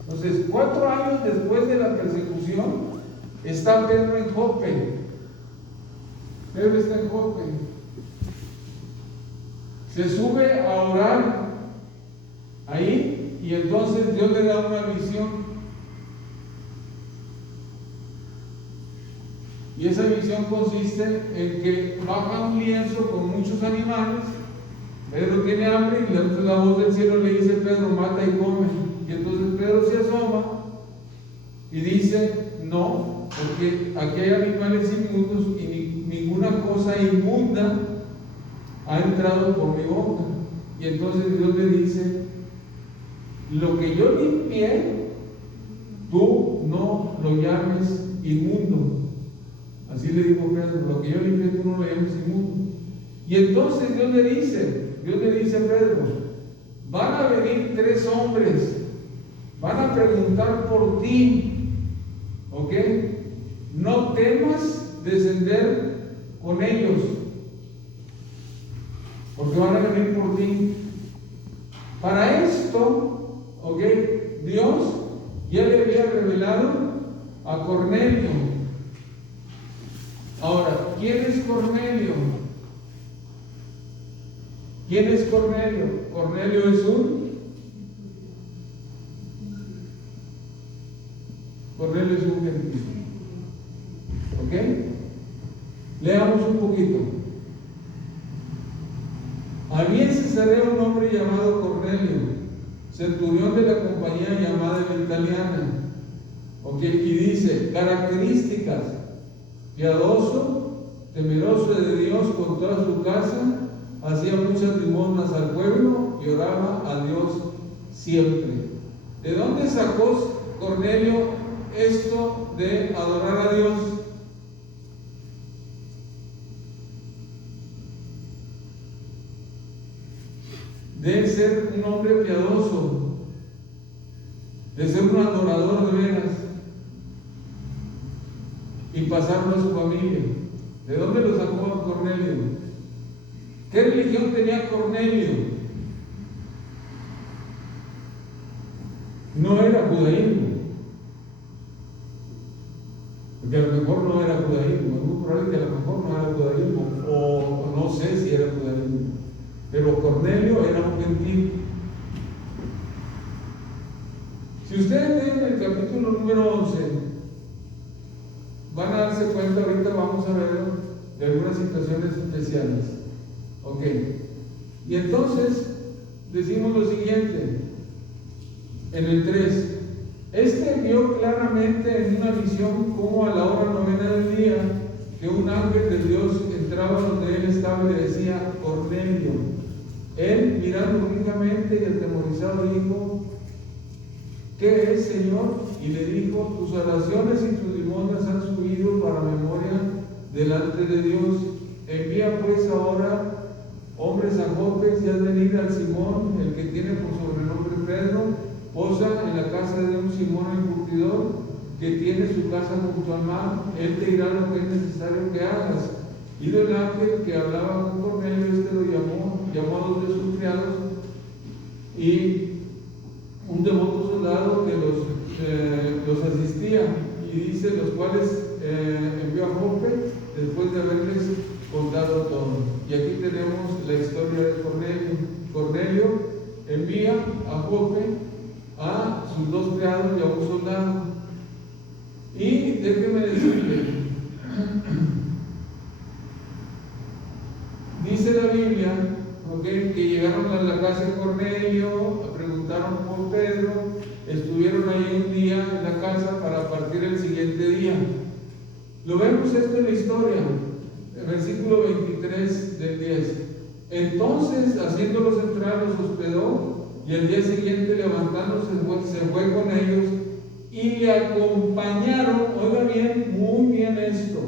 Entonces, 4 años después de la persecución, está Pedro en Jope. Pedro está en Jope. Se sube a orar ahí y entonces Dios le da una visión. Y esa visión consiste en que baja un lienzo con muchos animales. Pedro tiene hambre y entonces la voz del cielo le dice: Pedro, mata y come. Y entonces Pedro se asoma y dice: no, porque aquí hay animales inmundos y ninguna cosa inmunda ha entrado por mi boca. Y entonces Dios le dice: lo que yo limpié, tú no lo llames inmundo. Así le dijo Pedro: lo que yo limpié, tú no lo llames inmundo. Y entonces Dios le dice a Pedro: van a venir 3 hombres, van a preguntar por ti, ¿ok? No temas descender con ellos, porque van a venir por ti. Para esto, ¿ok? Dios ya le había revelado a Cornelio. Ahora, ¿quién es Cornelio? ¿Quién es Cornelio? Cornelio es un gentil. ¿Ok? Leamos un poquito. Había en Cesarea un hombre llamado Cornelio, centurión de la compañía llamada la Italiana. ¿Ok? Y dice: características. piadoso, temeroso de Dios con toda su casa, hacía muchas limosnas al pueblo y oraba a Dios siempre. ¿De dónde sacó Cornelio esto de adorar a Dios? De ser un hombre piadoso, de ser un adorador de veras y pasarlo a su familia. ¿De dónde lo sacó Cornelio? ¿Qué religión tenía Cornelio? No era judaísmo, porque a lo mejor no era judaísmo, es muy probable que a lo mejor no era judaísmo, o no sé si era judaísmo, pero Cornelio era un gentil. Si ustedes leen el capítulo número 11, van a darse cuenta, ahorita vamos a ver de algunas situaciones especiales. Ok, y entonces decimos lo siguiente, en el 3, este vio claramente en una visión como a la hora novena del día, que un ángel de Dios entraba donde él estaba y le decía, Cornelio. Él, mirando fijamente y atemorizado, dijo, ¿qué es, Señor? Y le dijo, tus oraciones y tus limosnas han subido para memoria delante de Dios. Envía pues ahora hombres a Jope y haz venir al Simón, el que tiene por sobrenombre Pedro, posa en la casa de un Simón el curtidor, que tiene su casa junto al mar. Él te dirá lo que es necesario que hagas. Ido el ángel que hablaba con Cornelio, lo llamó a 2 de sus criados y un devoto soldado que los asistía, y dice, los cuales envió a Jope después de haberles contado todo. Y aquí tenemos la historia de Cornelio. Cornelio envía a Jope a sus 2 criados y a un soldado. Y déjenme decirle, dice la Biblia, que llegaron a la casa de Cornelio, preguntaron por Pedro, estuvieron ahí un día en la casa para partir el siguiente día. Lo vemos esto en la historia, el versículo 23 del 10. Entonces, haciéndolos entrar, los hospedó, y al día siguiente, levantándose, se fue con ellos y le acompañaron. Oiga bien, muy bien esto,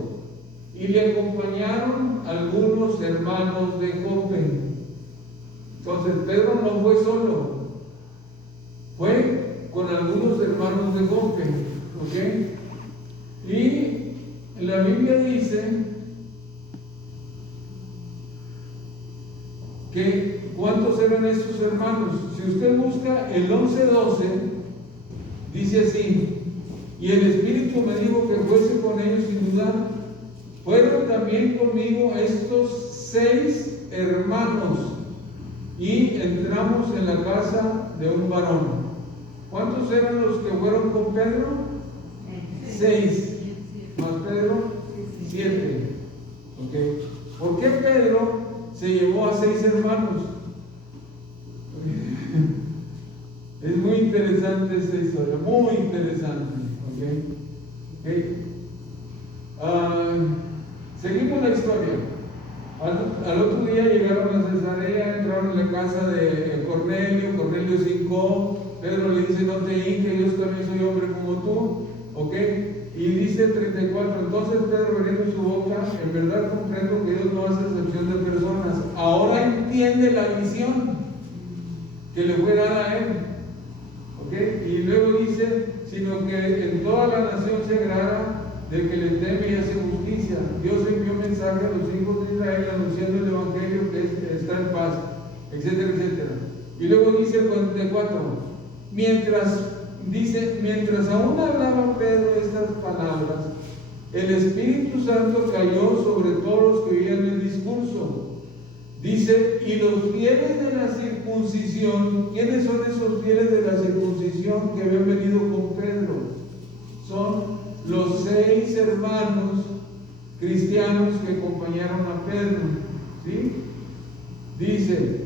y le acompañaron algunos hermanos de Jope. Entonces Pedro no fue solo, fue con algunos hermanos de Jope, ¿ok? Y la Biblia dice que ¿cuántos eran estos hermanos? Si usted busca el 11:12, dice así, y el Espíritu me dijo que fuese con ellos sin dudar. Fueron también conmigo estos 6 hermanos, y entramos en la casa de un varón. ¿Cuántos eran los que fueron con Pedro? 6. Más Pedro, 7. ¿Okay? ¿Por qué Pedro se llevó a 6 hermanos? Es muy interesante esta historia, muy interesante. Seguimos la historia. Al otro día llegaron a Cesarea, entraron en la casa de Cornelio. Cornelio se hincó. Pedro le dice, no te hinques, yo también soy hombre como tú. Y dice el 34, entonces Pedro, abriendo su boca, en verdad comprendo que Dios no hace excepción de personas. Ahora entiende la visión que le fue dada a él. Y luego dice, sino que en toda la nación se agrada del que le teme y hace justicia. Dios envió mensaje a los hijos de Israel anunciando el evangelio que está en paz, etcétera, etcétera. Y luego dice el 44, mientras aún hablaba Pedro estas palabras, el Espíritu Santo cayó sobre todos los que oían el discurso. Dice, y los fieles de la circuncisión, ¿quiénes son esos fieles de la circuncisión que habían venido con Pedro? Son los 6 hermanos cristianos que acompañaron a Pedro. ¿Sí? Dice,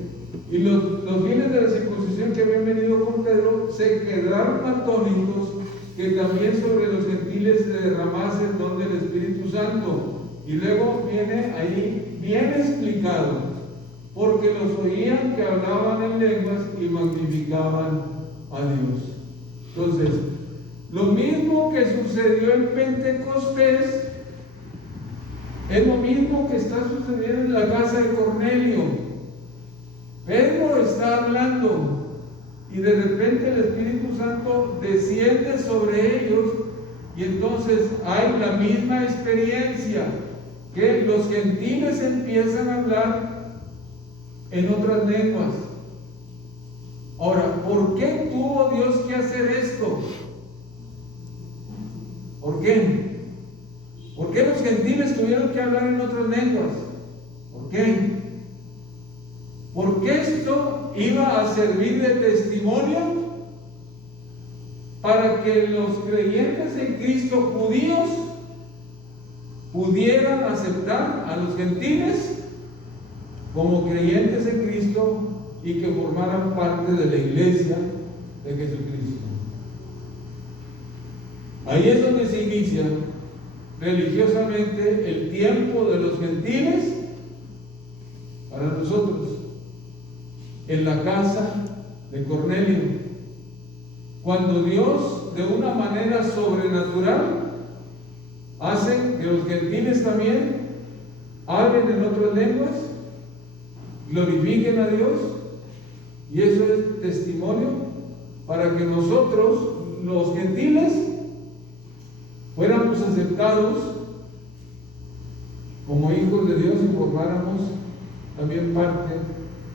y los fieles de la circuncisión que habían venido con Pedro se quedaron atónitos que también sobre los gentiles se derramase el don del Espíritu Santo. Y luego viene ahí bien explicado, porque los oían que hablaban en lenguas y magnificaban a Dios. Entonces, lo mismo que sucedió en Pentecostés es lo mismo que está sucediendo en la casa de Cornelio. Pedro está hablando y de repente el Espíritu Santo desciende sobre ellos y entonces hay la misma experiencia, que los gentiles empiezan a hablar en otras lenguas. Ahora, ¿por qué tuvo Dios que hacer esto? ¿Por qué? ¿Por qué los gentiles tuvieron que hablar en otras lenguas? ¿Por qué? Porque esto iba a servir de testimonio para que los creyentes en Cristo judíos pudieran aceptar a los gentiles como creyentes en Cristo y que formaran parte de la iglesia de Jesucristo. Ahí es donde se inicia religiosamente el tiempo de los gentiles para nosotros, en la casa de Cornelio, cuando Dios de una manera sobrenatural hace que los gentiles también hablen en otras lenguas, glorifiquen a Dios, y eso es testimonio para que nosotros, los gentiles, fuéramos aceptados como hijos de Dios y formáramos también parte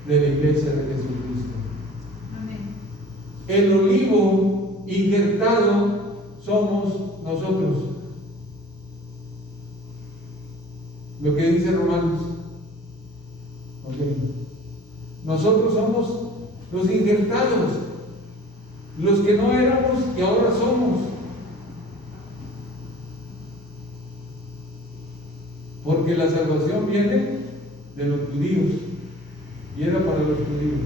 de la iglesia de Jesucristo. Amén. El olivo injertado somos nosotros. Lo que dice Romanos. Okay. Nosotros somos los injertados, los que no éramos y ahora somos. Porque la salvación viene de los judíos y era para los judíos.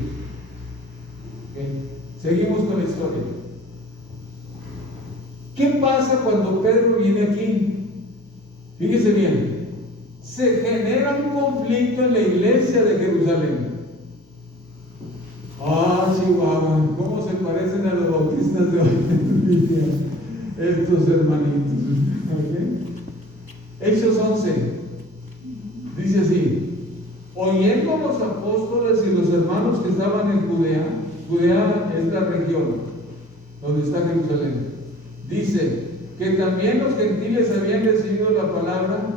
Okay. Seguimos con la historia. ¿Qué pasa cuando Pedro viene aquí? Fíjese bien, se genera un conflicto en la iglesia de Jerusalén. Ah, Chihuahua, ¿cómo se parecen a los bautistas de hoy en día estos hermanitos? ¿Okay? Hechos 11 dice así: oyendo los apóstoles y los hermanos que estaban en Judea, Judea es la región donde está Jerusalén, dice que también los gentiles habían recibido la palabra,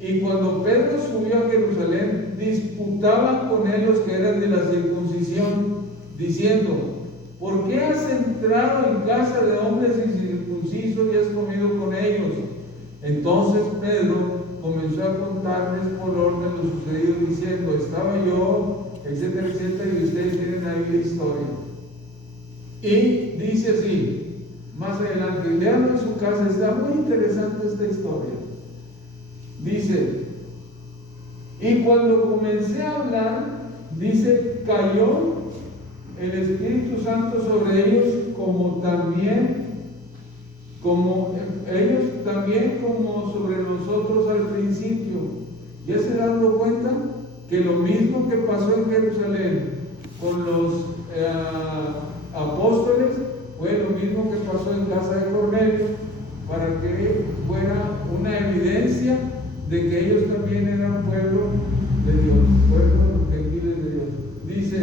y cuando Pedro subió a Jerusalén, disputaban con él los que eran de la circuncisión, diciendo: ¿por qué has entrado en casa de hombres incircuncisos y has comido con ellos? Entonces Pedro comenzó a contarles por orden lo sucedido, diciendo: estaba yo, etcétera, etcétera, y ustedes tienen ahí la historia. Y dice así, más adelante, leanlo en su casa, está muy interesante esta historia. Dice: y cuando comencé a hablar, dice, cayó el Espíritu Santo sobre ellos, como ellos también como sobre nosotros al principio. ¿Ya se dan cuenta que lo mismo que pasó en Jerusalén con los apóstoles fue lo mismo que pasó en casa de Cornelio, para que fuera una evidencia de que ellos también eran pueblo de Dios, pueblo de los gentiles de Dios? Dice: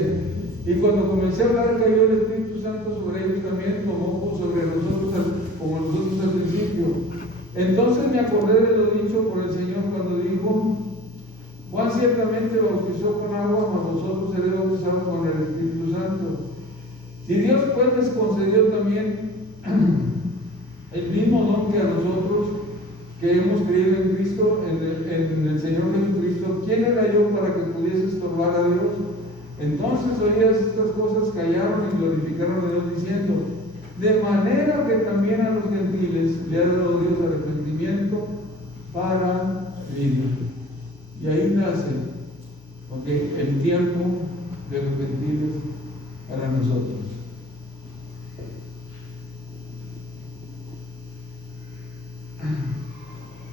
y cuando comencé a hablar, cayó el Espíritu Santo sobre ellos también, como sobre nosotros, como nosotros al principio. Entonces me acordé de lo dicho por el Señor cuando dijo: Juan ciertamente bautizó con agua, mas nosotros seremos bautizados con el Espíritu Santo. Si Dios pues les concedió también el mismo don que a nosotros, que hemos creído en Cristo, en el Señor Jesucristo, ¿quién era yo para que pudiese estorbar a Dios? Entonces oídas estas cosas, callaron y glorificaron a Dios, diciendo: de manera que también a los gentiles le ha dado Dios arrepentimiento para vida. Y ahí nace el tiempo de los gentiles para nosotros.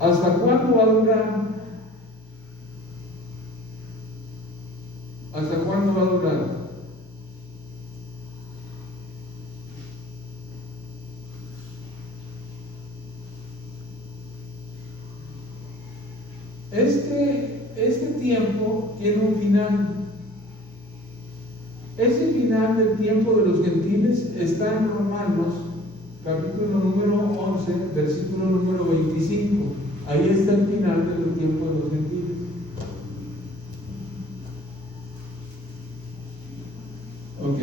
¿Hasta cuándo va a durar? ¿Hasta cuándo va a durar? Este tiempo tiene un final. Ese final del tiempo de los gentiles está en Romanos, capítulo número 11, versículo número 25. Ahí está el final del tiempo de los gentiles. Ok.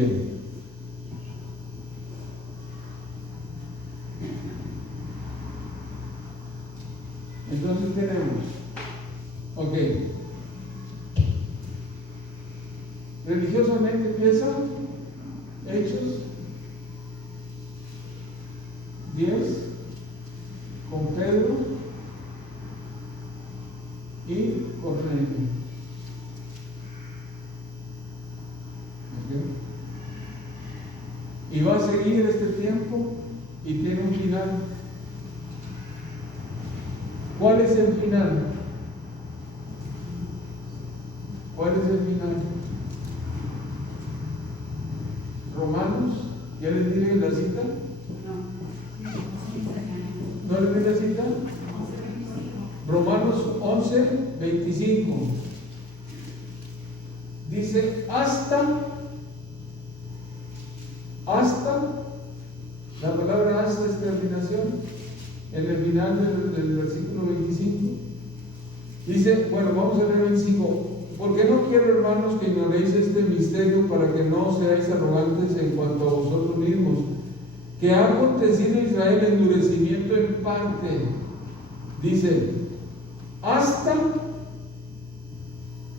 Entonces tenemos, ok, religiosamente empieza Hechos 10 con Pedro y Cornelio. Okay. Y va a seguir este tiempo y tiene un final. ¿Cuál es el final? ¿Cuál es el final? Romanos, ¿ya les dije la cita? ¿No les dije la cita? Romanos 11, 25. Dice, hasta, la palabra hasta es terminación, en el final del versículo 25. Dice, bueno, vamos a leer el 25. Porque no quiero, hermanos, que ignoréis este misterio, para que no seáis arrogantes en cuanto a vosotros mismos, que ha acontecido en Israel endurecimiento en parte. Dice, hasta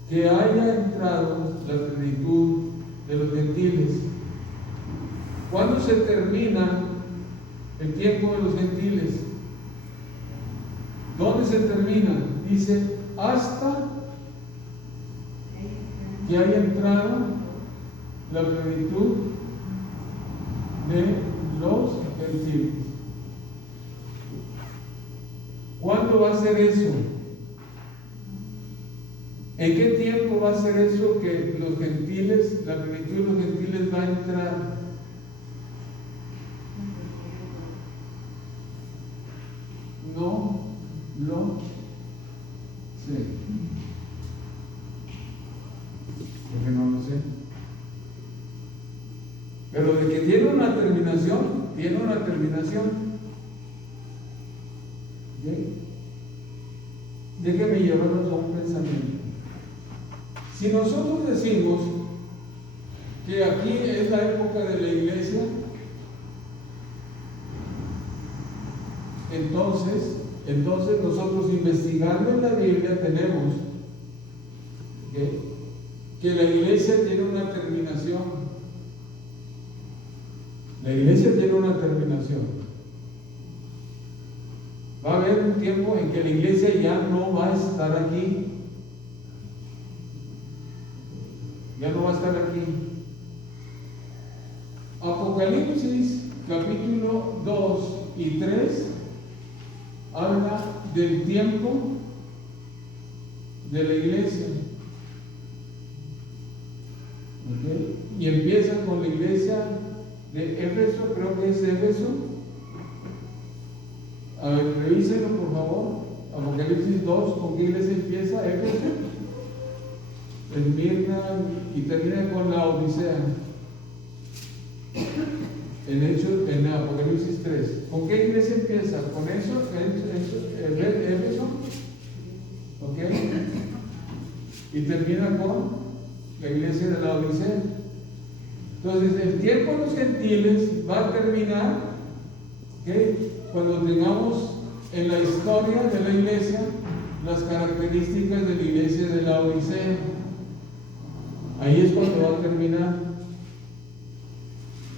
que haya entrado la plenitud de los gentiles. ¿Cuándo se termina el tiempo de los gentiles? ¿Dónde se termina? Dice, hasta que haya entrado la plenitud de los gentiles. ¿Cuándo va a ser eso? ¿En qué tiempo va a ser eso que los gentiles, la plenitud de los gentiles va a entrar? No lo sé. Porque no lo sé. Pero de que tiene una terminación, tiene una terminación. ¿Bien? Déjeme llevarnos a un pensamiento. Si nosotros decimos que aquí es la época de la iglesia, entonces nosotros, investigando en la Biblia, tenemos que la iglesia tiene una terminación. La iglesia tiene una terminación. Va a haber un tiempo en que la iglesia ya no va a estar aquí. Ya no va a estar aquí. Apocalipsis capítulo 2 y 3 habla del tiempo de la iglesia. ¿Okay? Y empieza con la iglesia de Éfeso, creo que es Éfeso. A ver, revísenlo por favor. Apocalipsis 2, ¿con qué iglesia empieza? Éfeso, Esmirna, y termina con la Odisea. En Apocalipsis 3. ¿Con qué iglesia empieza? ¿Con eso? Éfeso. ¿Ok? Y termina con la iglesia de la Odisea. Entonces, el tiempo de los gentiles va a terminar, ¿okay?, cuando tengamos en la historia de la iglesia las características de la iglesia de la Odisea. Ahí es cuando va a terminar.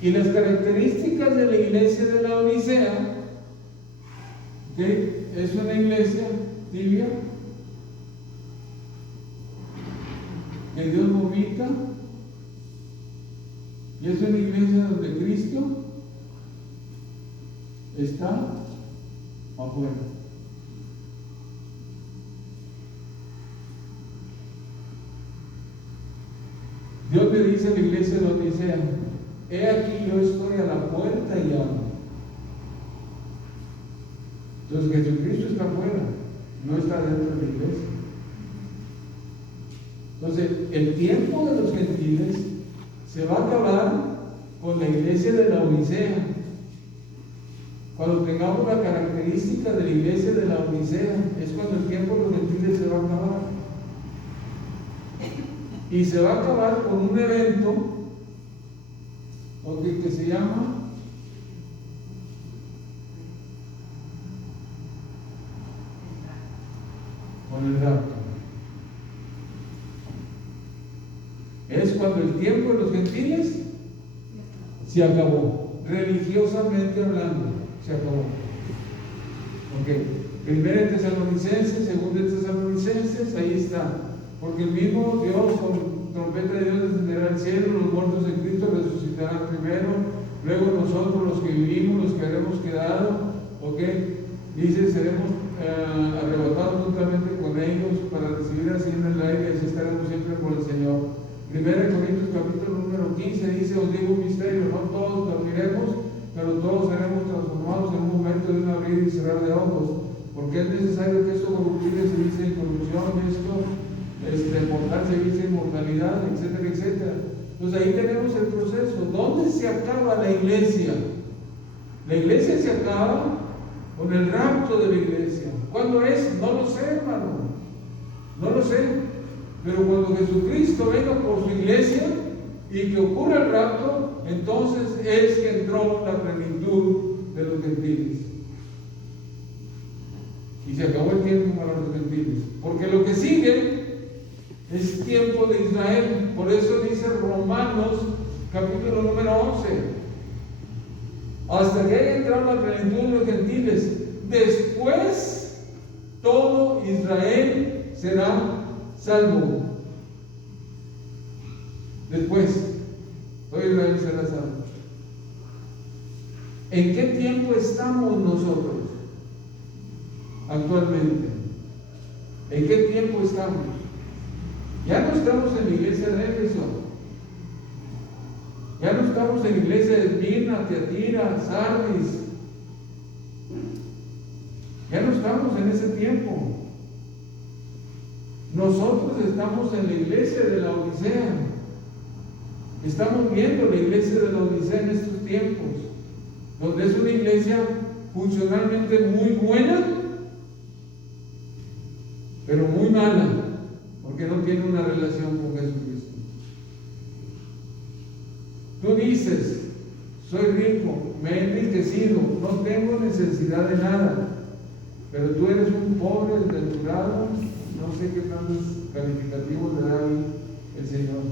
Y las características de la iglesia de la Odisea, ¿okay?, es una iglesia tibia, que Dios vomita, y es una iglesia donde Cristo está afuera. Dios le dice a la iglesia de Odisea: he aquí, yo estoy a la puerta y llamo. Entonces Jesucristo está afuera, no está dentro de la iglesia. Entonces, el tiempo de los gentiles se va a acabar con la iglesia de la Odisea. Cuando tengamos la característica de la iglesia de la Odisea, es cuando el tiempo de los gentiles se va a acabar. Y se va a acabar con un evento que se llama con el rapto. Es cuando el tiempo de los gentiles se acabó, religiosamente hablando, se acabó. Primero Tesalonicenses, segundo Tesalonicenses, ahí está. Porque el mismo Dios, con trompeta de Dios, descenderá al cielo, los muertos en Cristo resucitarán primero, luego nosotros, los que vivimos, los que habremos quedado, dice, seremos arrebatados juntamente con ellos para recibir así en el aire, y así estaremos siempre por el Señor. 1 Corintios capítulo número 15 dice: os digo un misterio, no todos dormiremos, pero todos seremos transformados en un momento de un abrir y cerrar de ojos, porque es necesario que esto corruptible se dice incorrupción, esto mortal se dice inmortalidad, etcétera, etcétera. Entonces ahí tenemos el proceso. ¿Dónde se acaba la iglesia? La iglesia se acaba con el rapto de la iglesia. ¿Cuándo es? No lo sé, hermano, no lo sé. Pero cuando Jesucristo venga por su iglesia y que ocurra el rapto, entonces es que entró la plenitud de los gentiles. Y se acabó el tiempo para los gentiles. Porque lo que sigue es tiempo de Israel. Por eso dice Romanos capítulo número 11: hasta que haya entrado la plenitud de los gentiles, después todo Israel será salvo. Después todo Israel será salvo. ¿En qué tiempo estamos nosotros actualmente? ¿En qué tiempo estamos? Ya no estamos en la iglesia de Éfeso, ya no estamos en la iglesia de Esmirna, Tiatira, Sardis, ya no estamos en ese tiempo. Nosotros estamos en la iglesia de la Odisea. Estamos viendo la iglesia de la Odisea en estos tiempos, donde es una iglesia funcionalmente muy buena, pero muy mala, porque no tiene una relación con Jesucristo. Tú dices: soy rico, me he enriquecido, no tengo necesidad de nada, pero tú eres un pobre, desventurado, no sé qué tantos calificativos le da ahí el Señor.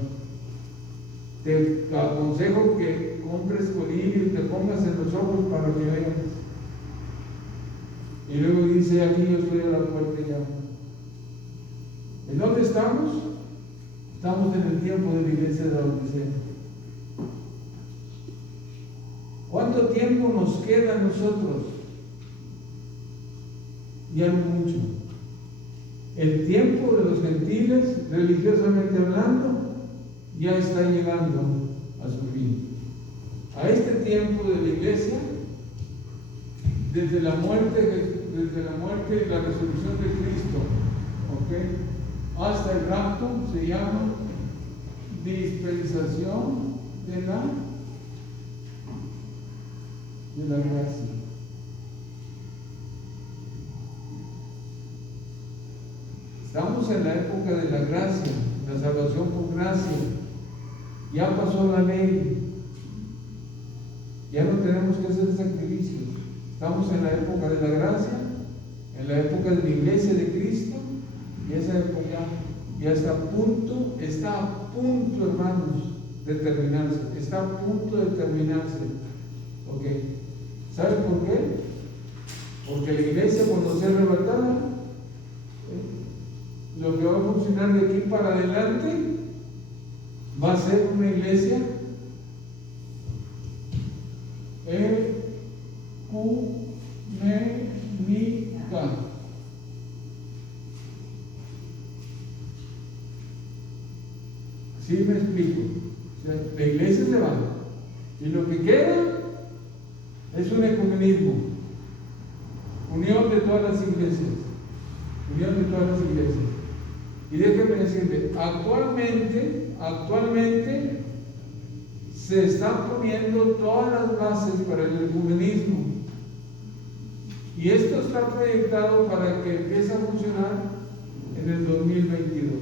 Te aconsejo que compres colillo y te pongas en los ojos para que veas. Y luego dice: aquí yo estoy a la puerta y llamo. ¿En dónde estamos? Estamos en el tiempo de la iglesia de la Odisea. ¿Cuánto tiempo nos queda a nosotros? Ya no mucho. El tiempo de los gentiles, religiosamente hablando, ya está llegando a su fin. A este tiempo de la iglesia, desde la muerte y la resurrección de Cristo, hasta el rapto, se llama dispensación de la gracia. Estamos en la época de la gracia, la salvación por gracia. Ya pasó la ley, ya no tenemos que hacer sacrificios. Estamos en la época de la gracia, en la época de la iglesia de Cristo, y esa época ya está a punto, hermanos, de terminarse. Está a punto de terminarse. ¿Saben por qué? Porque la iglesia, cuando sea arrebatada, lo que va a funcionar de aquí para adelante va a ser una iglesia ecuménica. ¿Sí me explico? queda es un ecumenismo, unión de todas las iglesias, unión de todas las iglesias. Y déjeme decirle, actualmente se están poniendo todas las bases para el ecumenismo. Y esto está proyectado para que empiece a funcionar en el 2022.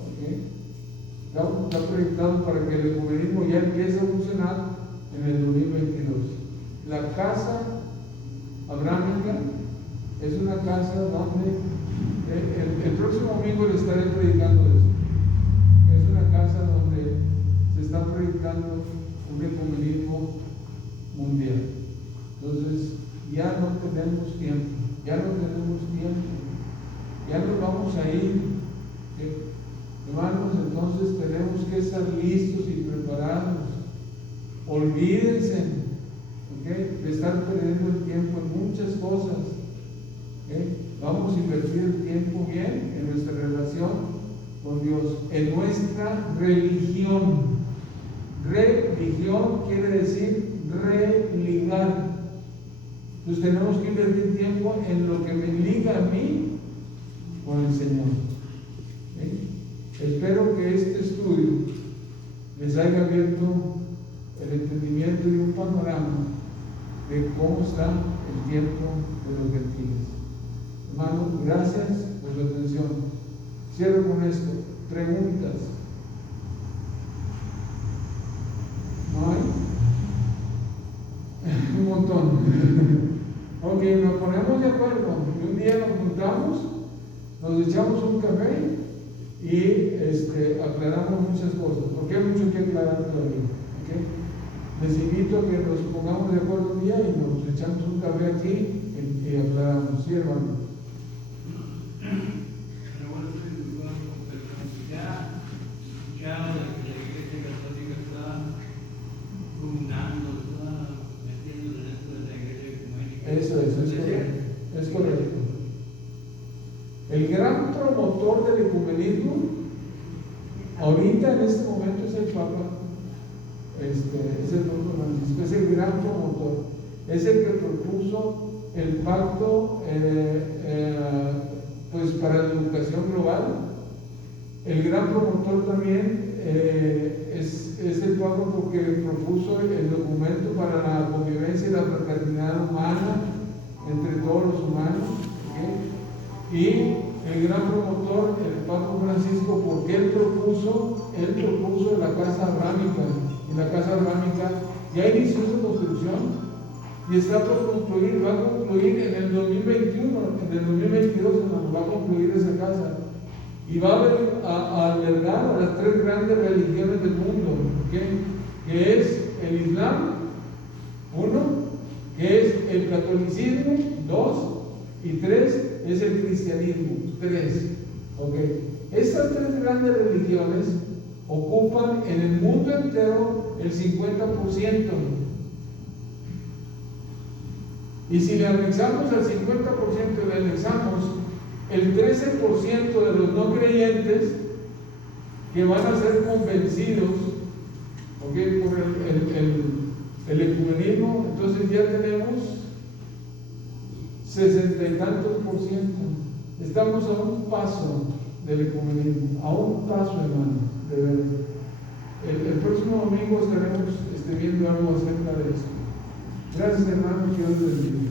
¿Ok? Está proyectado para que el ecumenismo ya empiece a funcionar en el 2022. La casa abrámica es una casa donde el próximo domingo le estaré predicando eso. Es una casa donde se está proyectando un ecumenismo mundial. Entonces, ya no tenemos tiempo, ya nos vamos a ir. Hermanos, entonces tenemos que estar listos y preparados. Olvídense, ¿okay?, de estar perdiendo el tiempo en muchas cosas. ¿Okay? Vamos a invertir el tiempo bien en nuestra relación con Dios, en nuestra religión. Religión quiere decir religar. Entonces tenemos que invertir tiempo en lo que me liga a mí con el Señor. Espero que este estudio les haya abierto el entendimiento y un panorama de cómo está el tiempo de los gentiles. Hermanos, gracias por su atención. Cierro con esto. Preguntas. ¿No hay? Un montón. Ok, nos ponemos de acuerdo. Un día nos juntamos, nos echamos un café y aclaramos muchas cosas, porque hay mucho que aclarar todavía. ¿Okay? Les invito a que nos pongamos de acuerdo un día y nos echamos un café aquí y aclaramos. Sí, hermano. Ya la Iglesia Católica está fundando, está metiendo dentro de la Iglesia Ecuménica. Eso es correcto. El gran promotor del ecumenismo ahorita en este momento es el Papa, es el Papa Francisco, es el gran promotor, es el que propuso el pacto pues para la educación global. El gran promotor también es el Papa porque propuso el documento para la convivencia y la fraternidad humana entre todos los humanos. ¿Okay? Y el gran promotor, el Papa Francisco, porque él propuso la casa abrámica. Y la casa abrámica ya inició su construcción y está por concluir, va a concluir en el 2021, en el 2022 va a concluir esa casa. Y va a albergar a las tres grandes religiones del mundo, ¿okay?, que es el Islam, 1, que es el catolicismo, 2, y 3 es el cristianismo, 3. ¿Okay? Estas tres grandes religiones ocupan en el mundo entero el 50%. Y si le anexamos al 50%, le anexamos el 13% de los no creyentes que van a ser convencidos, ¿okay?, por el ecumenismo, entonces ya tenemos 60 y tantos %. Estamos a un paso del ecumenismo, a un paso, hermano, de verdad. El próximo domingo estaremos viendo algo acerca de esto. Gracias, hermano, que Dios les bendiga.